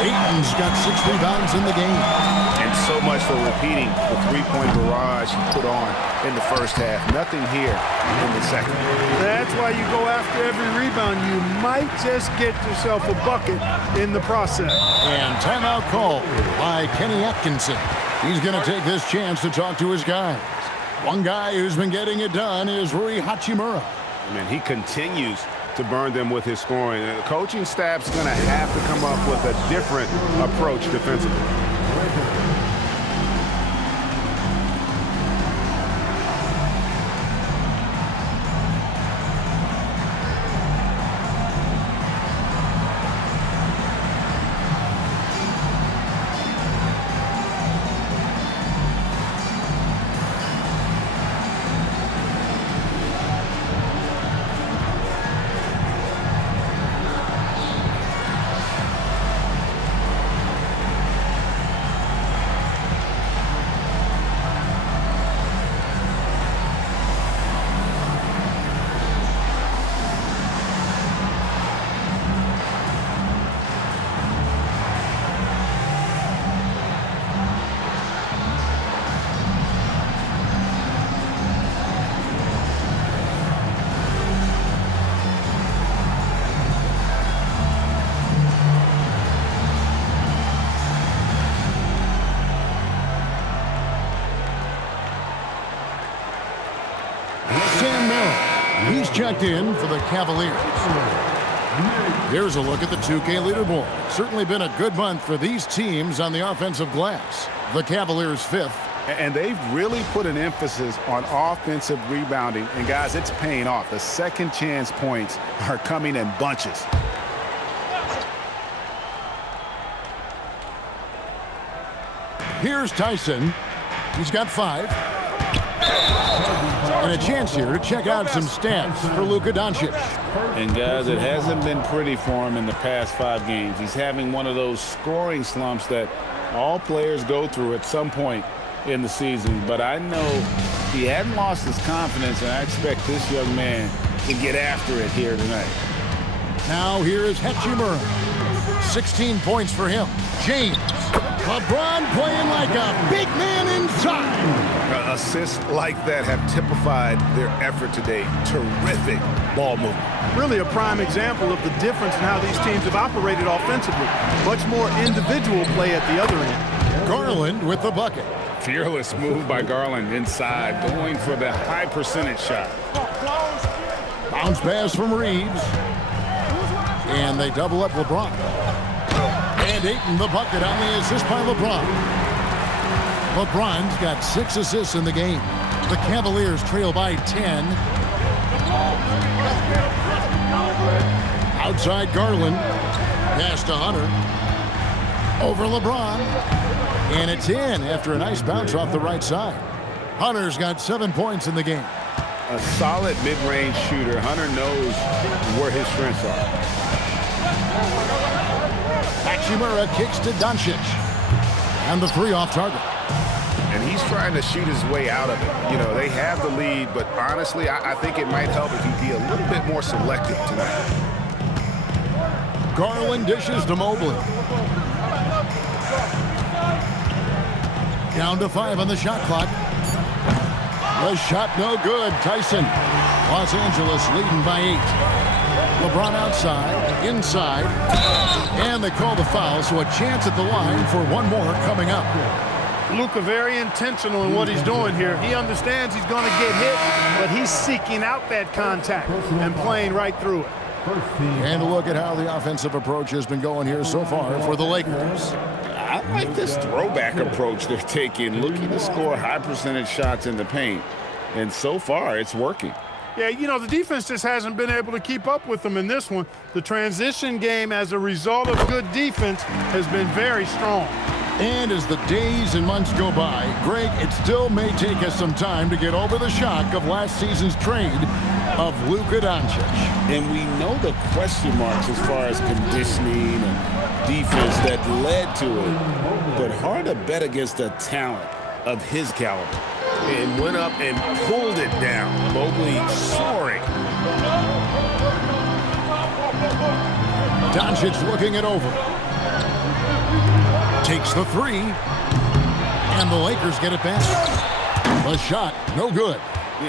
Ayton's got 6 rebounds in the game. And so much for repeating the three-point barrage he put on in the first half. Nothing here in the second. That's why you go after every rebound. You might just get yourself a bucket in the process. And timeout called by Kenny Atkinson. He's going to take this chance to talk to his guys. One guy who's been getting it done is Rui Hachimura. I mean, he continues to burn them with his scoring. The coaching staff's going to have to come up with a different approach defensively. He's checked in for the Cavaliers. Here's a look at the 2K leaderboard. Certainly been a good month for these teams on the offensive glass. The Cavaliers 5th. And they've really put an emphasis on offensive rebounding. And, guys, it's paying off. The second chance points are coming in bunches. Here's Tyson. He's got 5. And a chance here to check out some stats for Luka Doncic. And, guys, it hasn't been pretty for him in the past 5 games. He's having one of those scoring slumps that all players go through at some point in the season. But I know he hadn't lost his confidence, and I expect this young man to get after it here tonight. Now here is Hachimura. 16 points for him. James. LeBron playing like a big man inside. Assists like that have typified their effort today. Terrific ball movement. Really a prime example of the difference in how these teams have operated offensively. Much more individual play at the other end. Garland with the bucket. Fearless move by Garland inside, going for the high percentage shot. Bounce pass from Reeves. And they double up LeBron. And Ayton the bucket on the assist by LeBron. LeBron's got 6 assists in the game. The Cavaliers trail by 10. Outside Garland. Pass to Hunter. Over LeBron. And it's in after a nice bounce off the right side. Hunter's got 7 points in the game. A solid mid-range shooter. Hunter knows where his strengths are. Hachimura kicks to Doncic. And the 3 off target. And he's trying to shoot his way out of it. You know, they have the lead, but honestly, I think it might help if he'd be a little bit more selective tonight. Garland dishes to Mobley. Down to 5 on the shot clock. The shot no good. Tyson. Los Angeles leading by 8. LeBron outside, inside, and they call the foul, so a chance at the line for one more coming up. Luka very intentional in what he's doing here. He understands he's going to get hit, but he's seeking out that contact and playing right through it. And look at how the offensive approach has been going here so far for the Lakers. I like this throwback approach they're taking, looking to score high percentage shots in the paint. And so far, it's working. Yeah, you know, the defense just hasn't been able to keep up with them in this one. The transition game, as a result of good defense, has been very strong. And as the days and months go by, Greg, it still may take us some time to get over the shock of last season's trade of Luka Doncic. And we know the question marks as far as conditioning and defense that led to it. But hard to bet against a talent of his caliber. And went up and pulled it down. Mobley soaring. Doncic looking it over. Takes the 3. And the Lakers get it back. The shot, no good.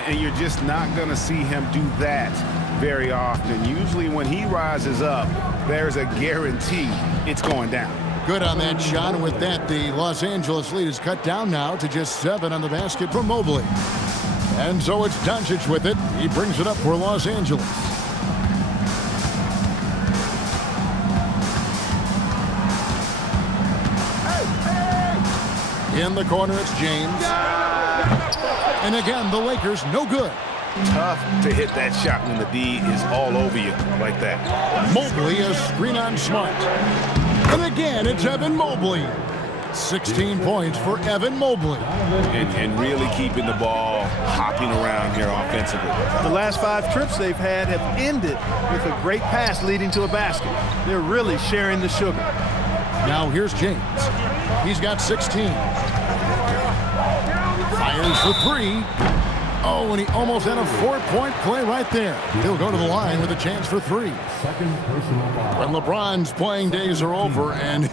And you're just not going to see him do that very often. Usually when he rises up, there's a guarantee it's going down. Good on that shot, and with that, the Los Angeles lead is cut down now to just 7 on the basket from Mobley. And so it's Doncic with it. He brings it up for Los Angeles. In the corner, it's James. And again, the Lakers, no good. Tough to hit that shot when the D is all over you like that. Mobley, a screen on Smart. And again, it's Evan Mobley. 16 points for Evan Mobley. And really keeping the ball hopping around here offensively. The last 5 trips they've had have ended with a great pass leading to a basket. They're really sharing the sugar. Now here's James. He's got 16. Fires for 3. Oh, and he almost had a 4-point play right there. He'll go to the line with a chance for 3. When LeBron's playing days are over, and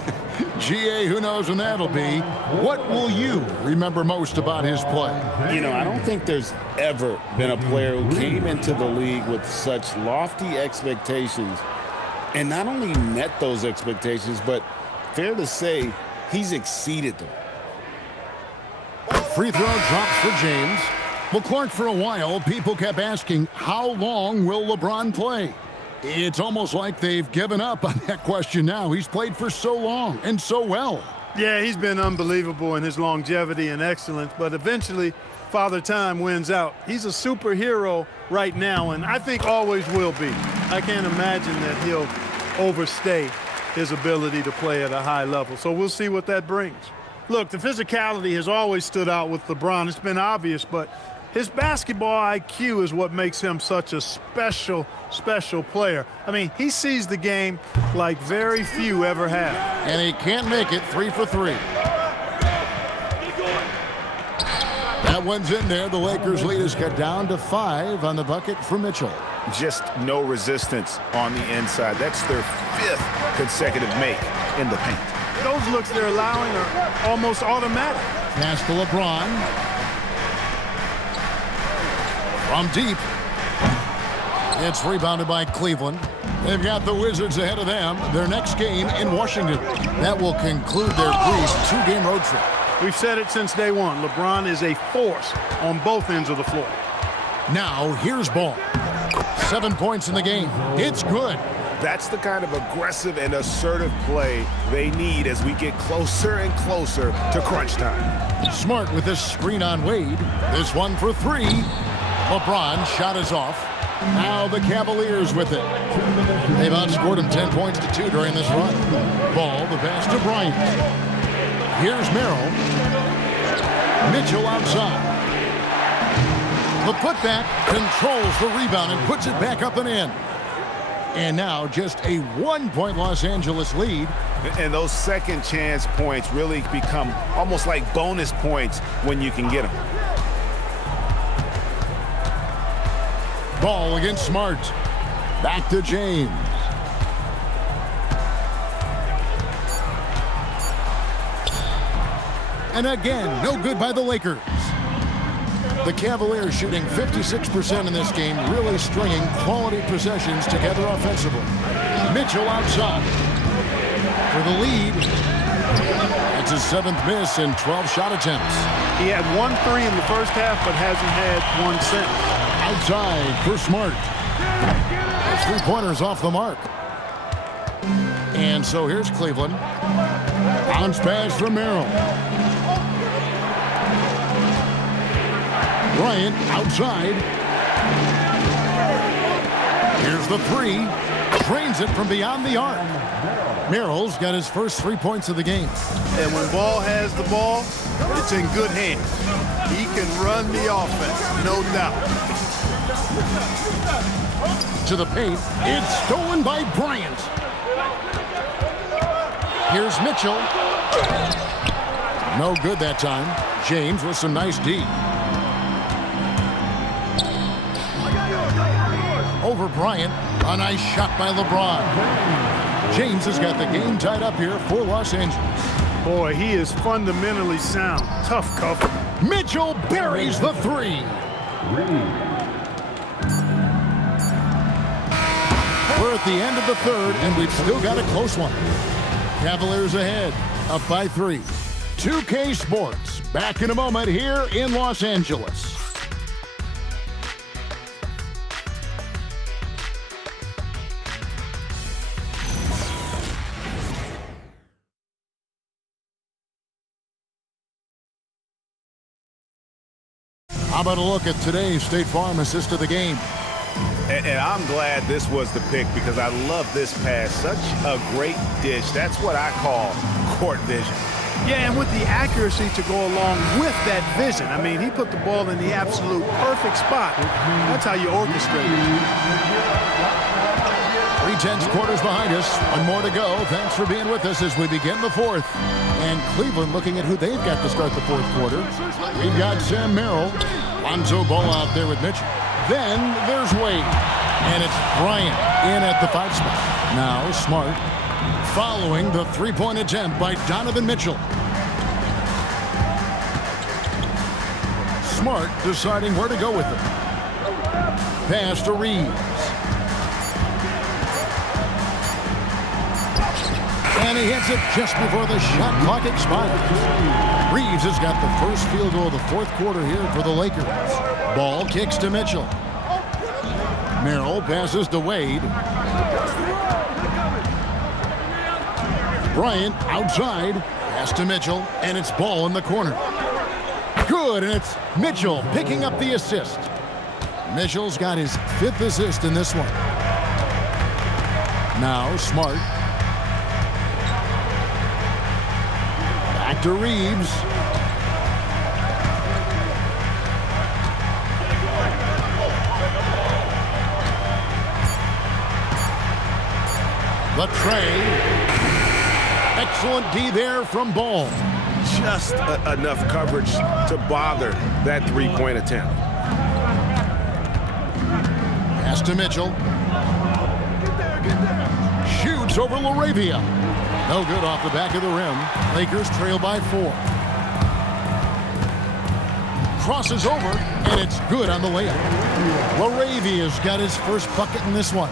GA, who knows when that'll be, what will you remember most about his play? You know, I don't think there's ever been a player who came into the league with such lofty expectations and not only met those expectations, but fair to say, he's exceeded them. Free throw drops for James. Well, Clark, for a while, people kept asking, how long will LeBron play? It's almost like they've given up on that question now. He's played for so long and so well. Yeah, he's been unbelievable in his longevity and excellence, but eventually Father Time wins out. He's a superhero right now, and I think always will be. I can't imagine that he'll overstay his ability to play at a high level. So we'll see what that brings. Look, the physicality has always stood out with LeBron. It's been obvious, but his basketball IQ is what makes him such a special player. I mean, he sees the game like very few ever have. And he can't make it 3 for 3. That one's in there. The Lakers lead is cut down to 5 on the bucket for Mitchell. Just no resistance on the inside. That's their 5th consecutive make in the paint. Those looks they're allowing are almost automatic. Pass to LeBron. From deep. It's rebounded by Cleveland. They've got the Wizards ahead of them. Their next game in Washington. That will conclude their Greece 2-game road trip. We've said it since day one. LeBron is a force on both ends of the floor. Now, here's Ball. 7 points in the game. It's good. That's the kind of aggressive and assertive play they need as we get closer and closer to crunch time. Smart with this screen on Wade. This one for 3. LeBron shot is off. Now the Cavaliers with it. They've outscored him 10 points to 2 during this run. Ball, the pass to Bryant. Here's Merrill. Mitchell outside. The putback controls the rebound and puts it back up and in. And now just a 1-point Los Angeles lead. And those second chance points really become almost like bonus points when you can get them. Ball against Smart. Back to James. And again, no good by the Lakers. The Cavaliers shooting 56% in this game, really stringing quality possessions together offensively. Mitchell outside for the lead. It's his 7th miss in 12 shot attempts. He had 1 3 in the first half, but hasn't had one since. Outside for Smart. 3-pointers off the mark. And so here's Cleveland. Bounce pass from Merrill. Bryant outside. Here's the 3. Trains it from beyond the arc. Merrill's got his first 3 points of the game. And when Ball has the ball, it's in good hands. He can run the offense, no doubt. To the paint. It's stolen by Bryant. Here's Mitchell. No good that time. James with some nice D. Over Bryant. A nice shot by LeBron. James has got the game tied up here for Los Angeles. Boy, he is fundamentally sound. Tough cover. Mitchell buries the 3. We're at the end of the third, and we've still got a close one. Cavaliers ahead, up by 3. 2K Sports, back in a moment here in Los Angeles. How about a look at today's State Farm assist of the game? And I'm glad this was the pick because I love this pass. Such a great dish. That's what I call court vision. Yeah, and with the accuracy to go along with that vision. I mean, he put the ball in the absolute perfect spot. That's how you orchestrate it. 3/10 quarters behind us. One more to go. Thanks for being with us as we begin the 4th. And Cleveland looking at who they've got to start the 4th quarter. We've got Sam Merrill. Lonzo Ball out there with Mitchell. Then there's Wade. And it's Bryant in at the 5 spot. Now Smart following the 3-point attempt by Donovan Mitchell. Smart deciding where to go with it. Pass to Reeves. And he hits it just before the shot clock expires. Reeves has got the first field goal of the 4th quarter here for the Lakers. Ball kicks to Mitchell. Merrill passes to Wade. Bryant outside. Pass to Mitchell, and it's ball in the corner. Good, and it's Mitchell picking up the assist. Mitchell's got his 5th assist in this one. Now Smart. Back to Reeves. The tray. Excellent D there from Ball. Just enough coverage to bother that three-point attempt. Pass to Mitchell. Shoots over LaRavia. No good off the back of the rim. Lakers trail by 4. Crosses over, and it's good on the layup. LaRavia's got his first bucket in this one.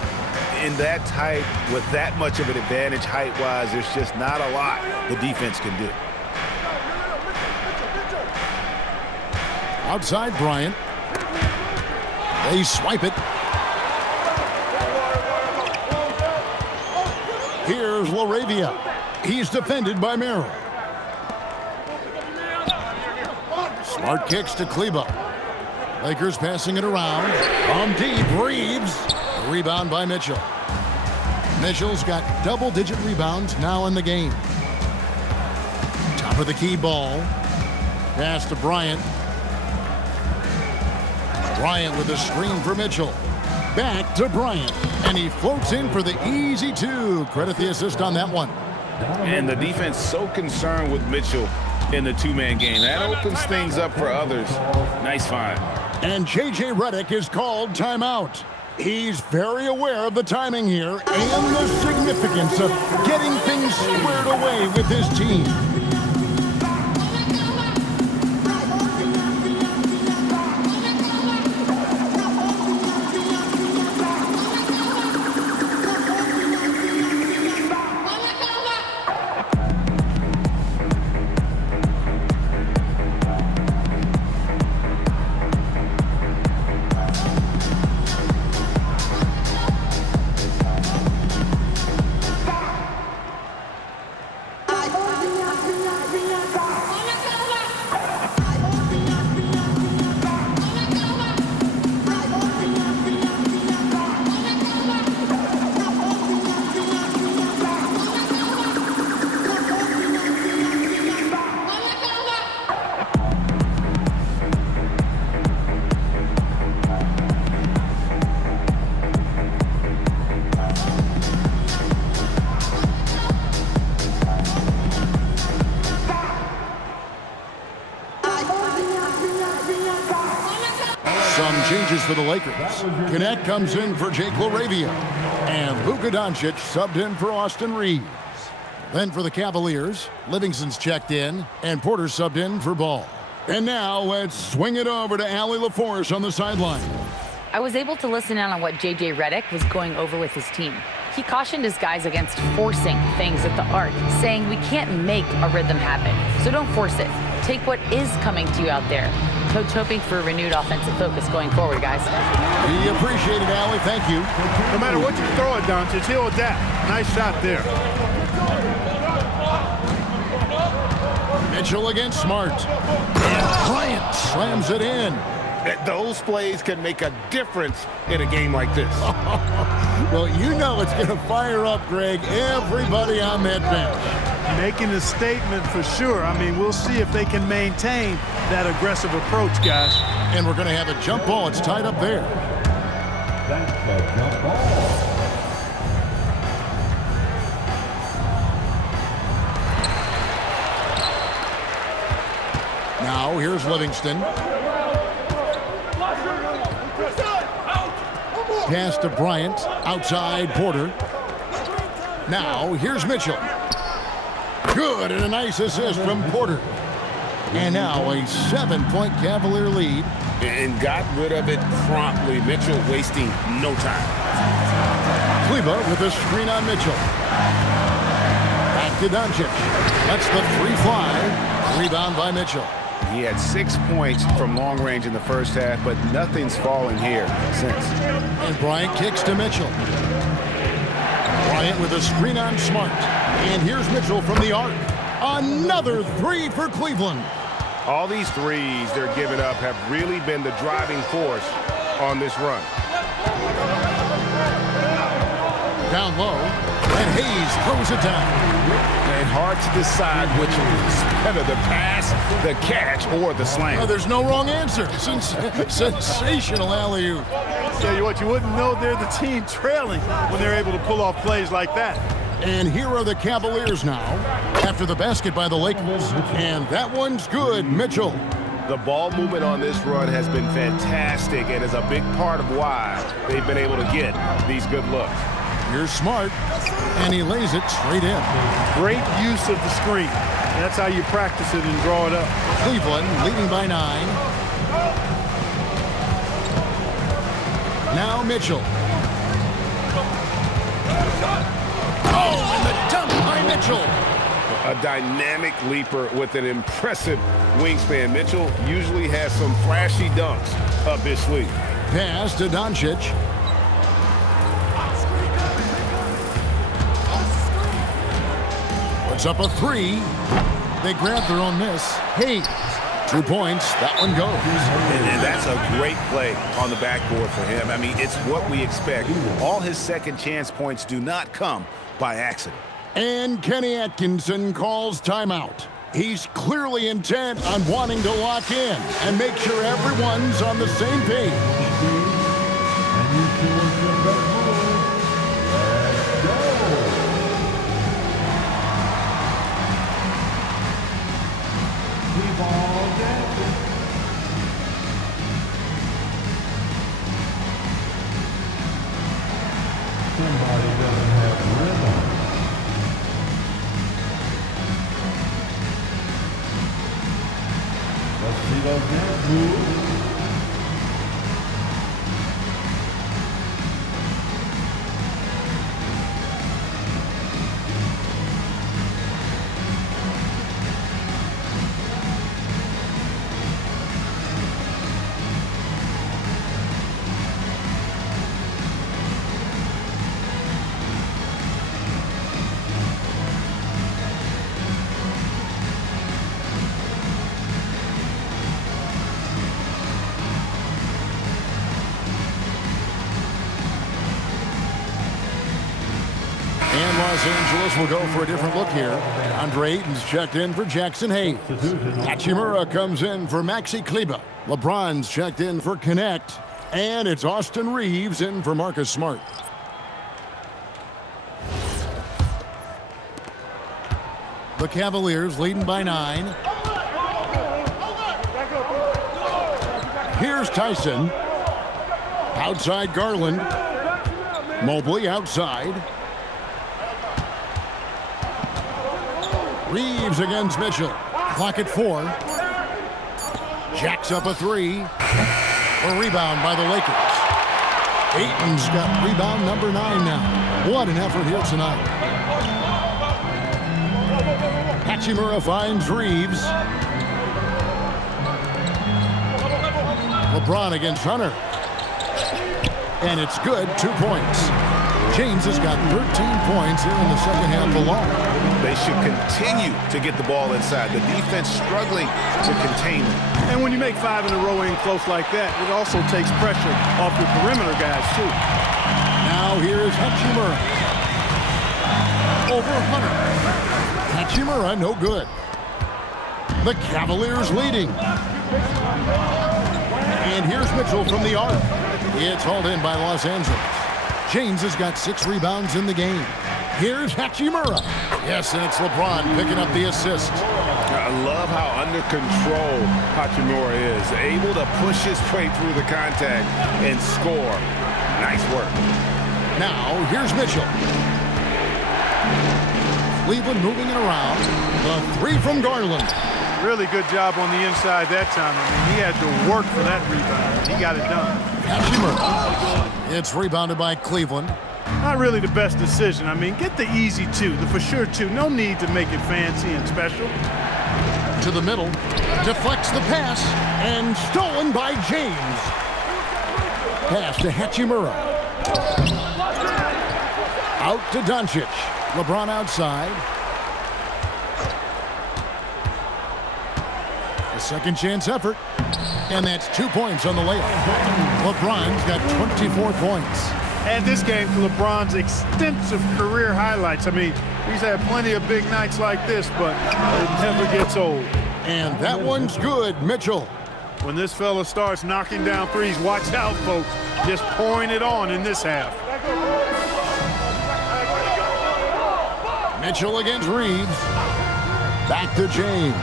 In that tight, with that much of an advantage height-wise, there's just not a lot the defense can do. Outside Bryant. They swipe it. Here's LaRavia. He's defended by Merrill. Smart kicks to Kleba. Lakers passing it around. From deep, Reeves. Rebound by Mitchell. Mitchell's got double-digit rebounds now in the game. Top of the key Ball. Pass to Bryant. Bryant with a screen for Mitchell. Back to Bryant. And he floats in for the easy 2. Credit the assist on that one. And the defense so concerned with Mitchell in the two-man game. That opens things up for others. Nice find. And J.J. Redick is called timeout. He's very aware of the timing here and the significance of getting things squared away with his team. Some changes for the Lakers. Connect comes in for Jake LaRavia. And Luka Doncic subbed in for Austin Reeves. Then for the Cavaliers, Livingston's checked in, and Porter subbed in for Ball. And now let's swing it over to Allie LaForce on the sideline. I was able to listen in on what J.J. Redick was going over with his team. He cautioned his guys against forcing things at the arc, saying we can't make a rhythm happen, so don't force it. Take what is coming to you out there. Coach hoping for a renewed offensive focus going forward, guys. We appreciate it, Allie. Thank you. No matter what you throw at Doncic, he'll adapt. Nice shot there. Mitchell against Smart. And Bryant slams it in. Those plays can make a difference in a game like this. Well, you know it's going to fire up, Greg, everybody on that bench. Making a statement for sure. I mean, we'll see if they can maintain that aggressive approach, guys. And we're going to have a jump ball. It's tied up there. That's a jump ball. Now, here's Livingston. Pass to Bryant. Outside Porter. Now, here's Mitchell. Good, and a nice assist from Porter. And now a 7-point Cavalier lead. And got rid of it promptly. Mitchell wasting no time. Kleba with a screen on Mitchell. Back to Doncic. Lets the three fly. Rebound by Mitchell. He had 6 points from long range in the first half, but nothing's fallen here since. And Bryant kicks to Mitchell. Bryant with a screen on Smart. And here's Mitchell from the arc. Another three for Cleveland. All these threes they're giving up have really been the driving force on this run. Down low, and Hayes throws it down. And hard to decide which is better, the pass, the catch, or the slam. Oh, there's no wrong answer. Sensational alley-oop. Tell you what, you wouldn't know they're the team trailing when they're able to pull off plays like that. And here are the Cavaliers now after the basket by the Lakers. And that one's good, Mitchell. The ball movement on this run has been fantastic and is a big part of why they've been able to get these good looks. Here's Smart, and he lays it straight in. Great use of the screen. That's how you practice it and draw it up. Cleveland leading by 9. Now Mitchell. Oh, and the dunk by Mitchell. A dynamic leaper with an impressive wingspan. Mitchell usually has some flashy dunks up his sleeve. Pass to Doncic. Puts up a three. They grab their own miss. Hayes, 2 points. That one goes. And that's a great play on the backboard for him. I mean, it's what we expect. All his second chance points do not come by accident. And Kenny Atkinson calls timeout. He's clearly intent on wanting to lock in and make sure everyone's on the same page. Somebody doesn't have rhythm. Let's see those dance moves. And Los Angeles will go for a different look here. Andre Ayton's checked in for Jackson Hayes. Hachimura comes in for Maxi Kleber. LeBron's checked in for Connect. And it's Austin Reeves in for Marcus Smart. The Cavaliers leading by 9. Here's Tyson. Outside Garland. Mobley outside. Reeves against Mitchell. Clock at 4. Jacks up a 3. A rebound by the Lakers. Ayton's got rebound number 9 now. What an effort here tonight. Hachimura finds Reeves. LeBron against Hunter. And it's good, 2 points. James has got 13 points here in the second half alone. They should continue to get the ball inside. The defense struggling to contain them. And when you make 5 in a row in close like that, it also takes pressure off your perimeter guys, too. Now here's Hachimura. Over Hunter. Hachimura, no good. The Cavaliers leading. And here's Mitchell from the arc. It's hauled in by Los Angeles. James has got 6 rebounds in the game. Here's Hachimura. Yes, and it's LeBron picking up the assist. I love how under control Hachimura is. Able to push his way through the contact and score. Nice work. Now, here's Mitchell. Cleveland moving it around. The 3 from Garland. Really good job on the inside that time. I mean, he had to work for that rebound. He got it done. Hachimura. It's rebounded by Cleveland. Not really the best decision. I mean, get the easy 2, the for sure 2. No need to make it fancy and special. to the middle, deflects the pass, and stolen by James. Pass to Hachimura. Out to Doncic. LeBron outside. A second chance effort. And that's 2 points on the layup. LeBron's got 24 points. Add this game to LeBron's extensive career highlights. I mean, he's had plenty of big nights like this, but it never gets old. And that one's good, Mitchell. When this fella starts knocking down threes, watch out, folks. Just pouring it on in this half. Mitchell against Reeves. Back to James.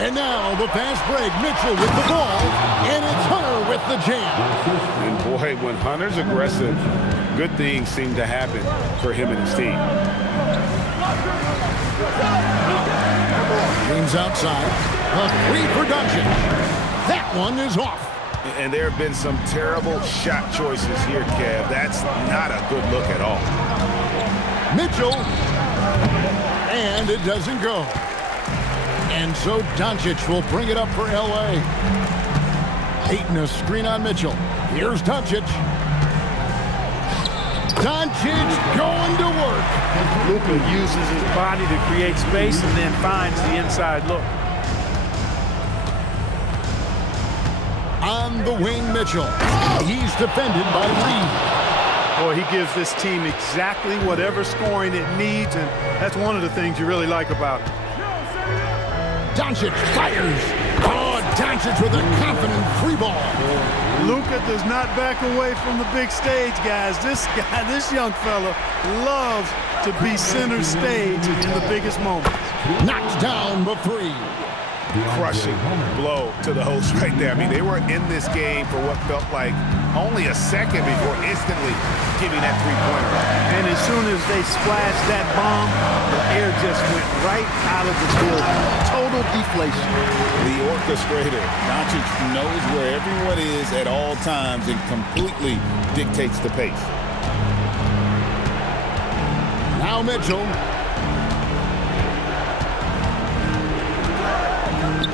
And now the fast break. Mitchell with the ball. And it's Hunter with the jam. And boy, when Hunter's aggressive, good things seem to happen for him and his team. James outside. A three for Doncic. That one is off. And there have been some terrible shot choices here, Kev. That's not a good look at all. Mitchell. And it doesn't go. And so Doncic will bring it up for L.A. Ayton a screen on Mitchell. Here's Doncic. Doncic going to work. Luka uses his body to create space and then finds the inside look. On the wing, Mitchell. He's defended by Reed. Boy, he gives this team exactly whatever scoring it needs, and that's one of the things you really like about him. Doncic fires. Oh, Doncic with a confident free ball. Luka does not back away from the big stage, guys. This young fella loves to be center stage in the biggest moments. Knocks down the three. Crushing blow to the host right there. I mean, they were in this game for what felt like only a second before instantly giving that three-pointer. And as soon as they splashed that bomb, the air just went right out of the building. Total deflation. The orchestrator, Doncic, knows where everyone is at all times and completely dictates the pace. Now Mitchell.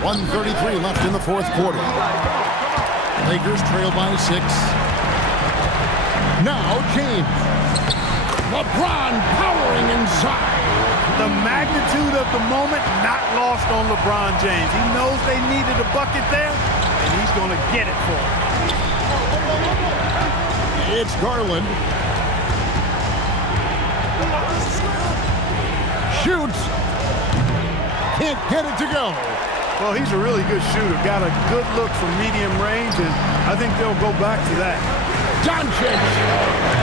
1:33 left in the fourth quarter. Lakers trail by 6. Now James. LeBron powering inside. The magnitude of the moment not lost on LeBron James. He knows they needed a bucket there, and he's going to get it for them. It's Garland. Shoots. Can't get it to go. Well, he's a really good shooter. Got a good look from medium range, and I think they'll go back to that. Doncic.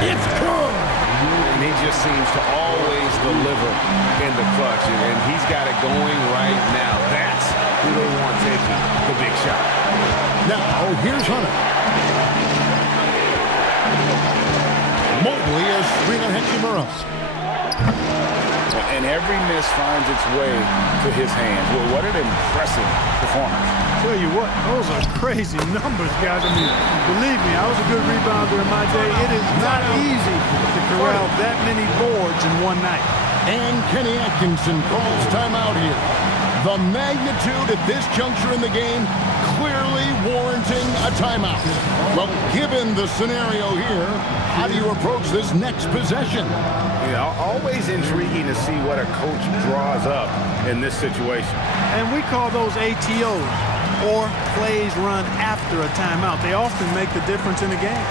It's good. And he just seems to always deliver in the clutch, and he's got it going right now. That's who they want taking the big shot. Now, here's Hunter. Mobley is screen on Hachimura. And every miss finds its way to his hands. Well, what an impressive performance. Tell you what, those are crazy numbers, guys. I mean, believe me, I was a good rebounder in my day. It is not easy to corral that many boards in one night. And Kenny Atkinson calls timeout here. The magnitude at this juncture in the game clearly warranting a timeout. Well, given the scenario here, how do you approach this next possession? Yeah, always intriguing to see what a coach draws up in this situation. And we call those ATOs, or plays run after a timeout. They often make the difference in a game.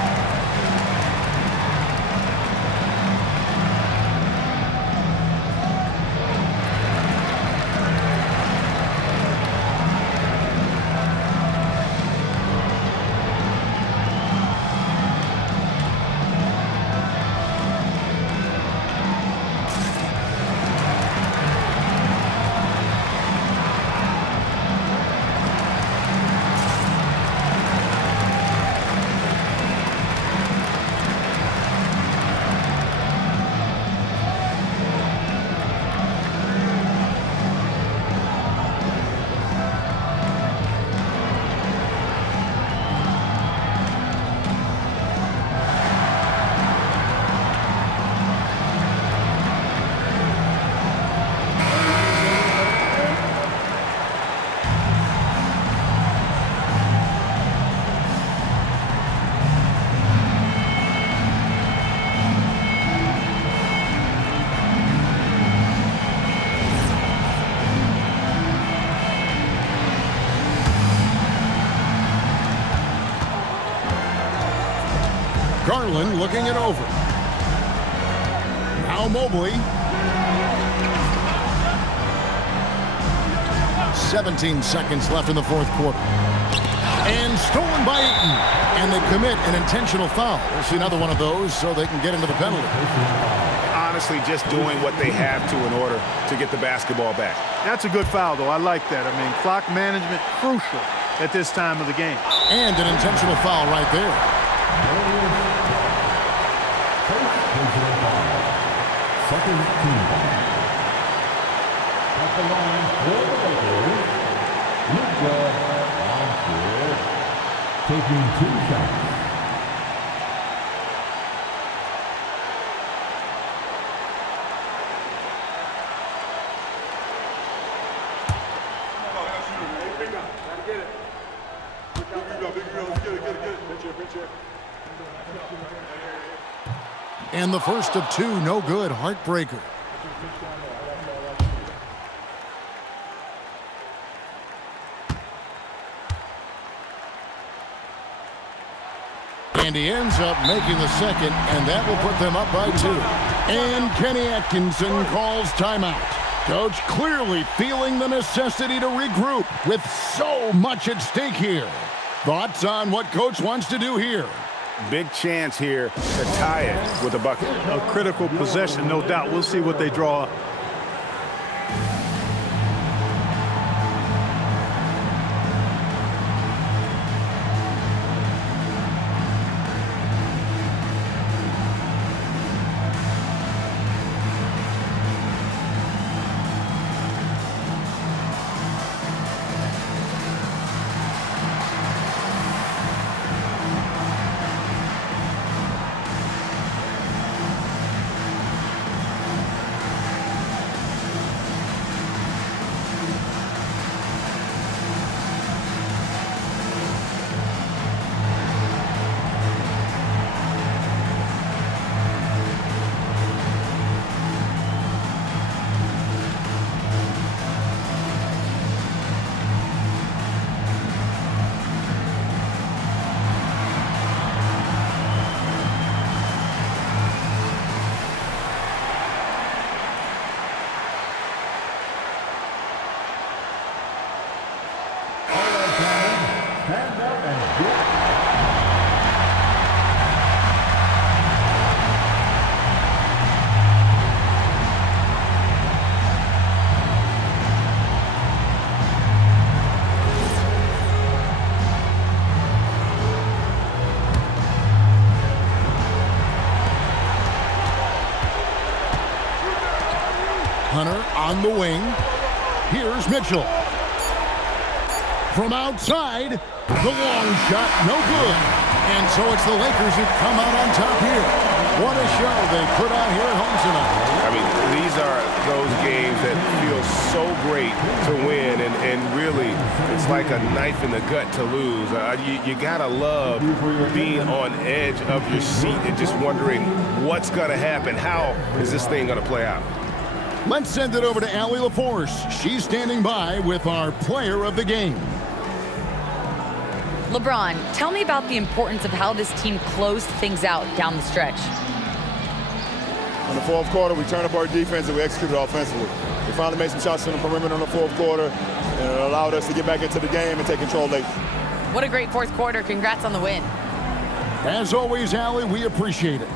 Garland looking it over. Now Mobley. 17 seconds left in the fourth quarter. And stolen by Eaton. And they commit an intentional foul. We'll see another one of those so they can get into the penalty. Honestly, just doing what they have to in order to get the basketball back. That's a good foul, though. I like that. I mean, clock management crucial at this time of the game. And an intentional foul right there. Second team foul. At the line for the Lakers, Luka Doncic taking 2 shots. And the first of 2, no good. Heartbreaker. And he ends up making the second, and that will put them up by 2. And Kenny Atkinson calls timeout. Coach clearly feeling the necessity to regroup with so much at stake here. Thoughts on what Coach wants to do here? Big chance here to tie it with a bucket. A critical possession, no doubt. We'll see what they draw up. Hunter on the wing. Here's Mitchell. From outside, the long shot, no good. And so it's the Lakers who come out on top here. What a show they put on here at home tonight. I mean, these are those games that feel so great to win, and really, it's like a knife in the gut to lose. You gotta love being on edge of your seat and just wondering what's gonna happen. How is this thing gonna play out? Let's send it over to Allie LaForce. She's standing by with our player of the game. LeBron, tell me about the importance of how this team closed things out down the stretch. In the fourth quarter, we turned up our defense and we executed offensively. We finally made some shots in the perimeter in the fourth quarter, and it allowed us to get back into the game and take control late. What a great fourth quarter. Congrats on the win. As always, Allie, we appreciate it.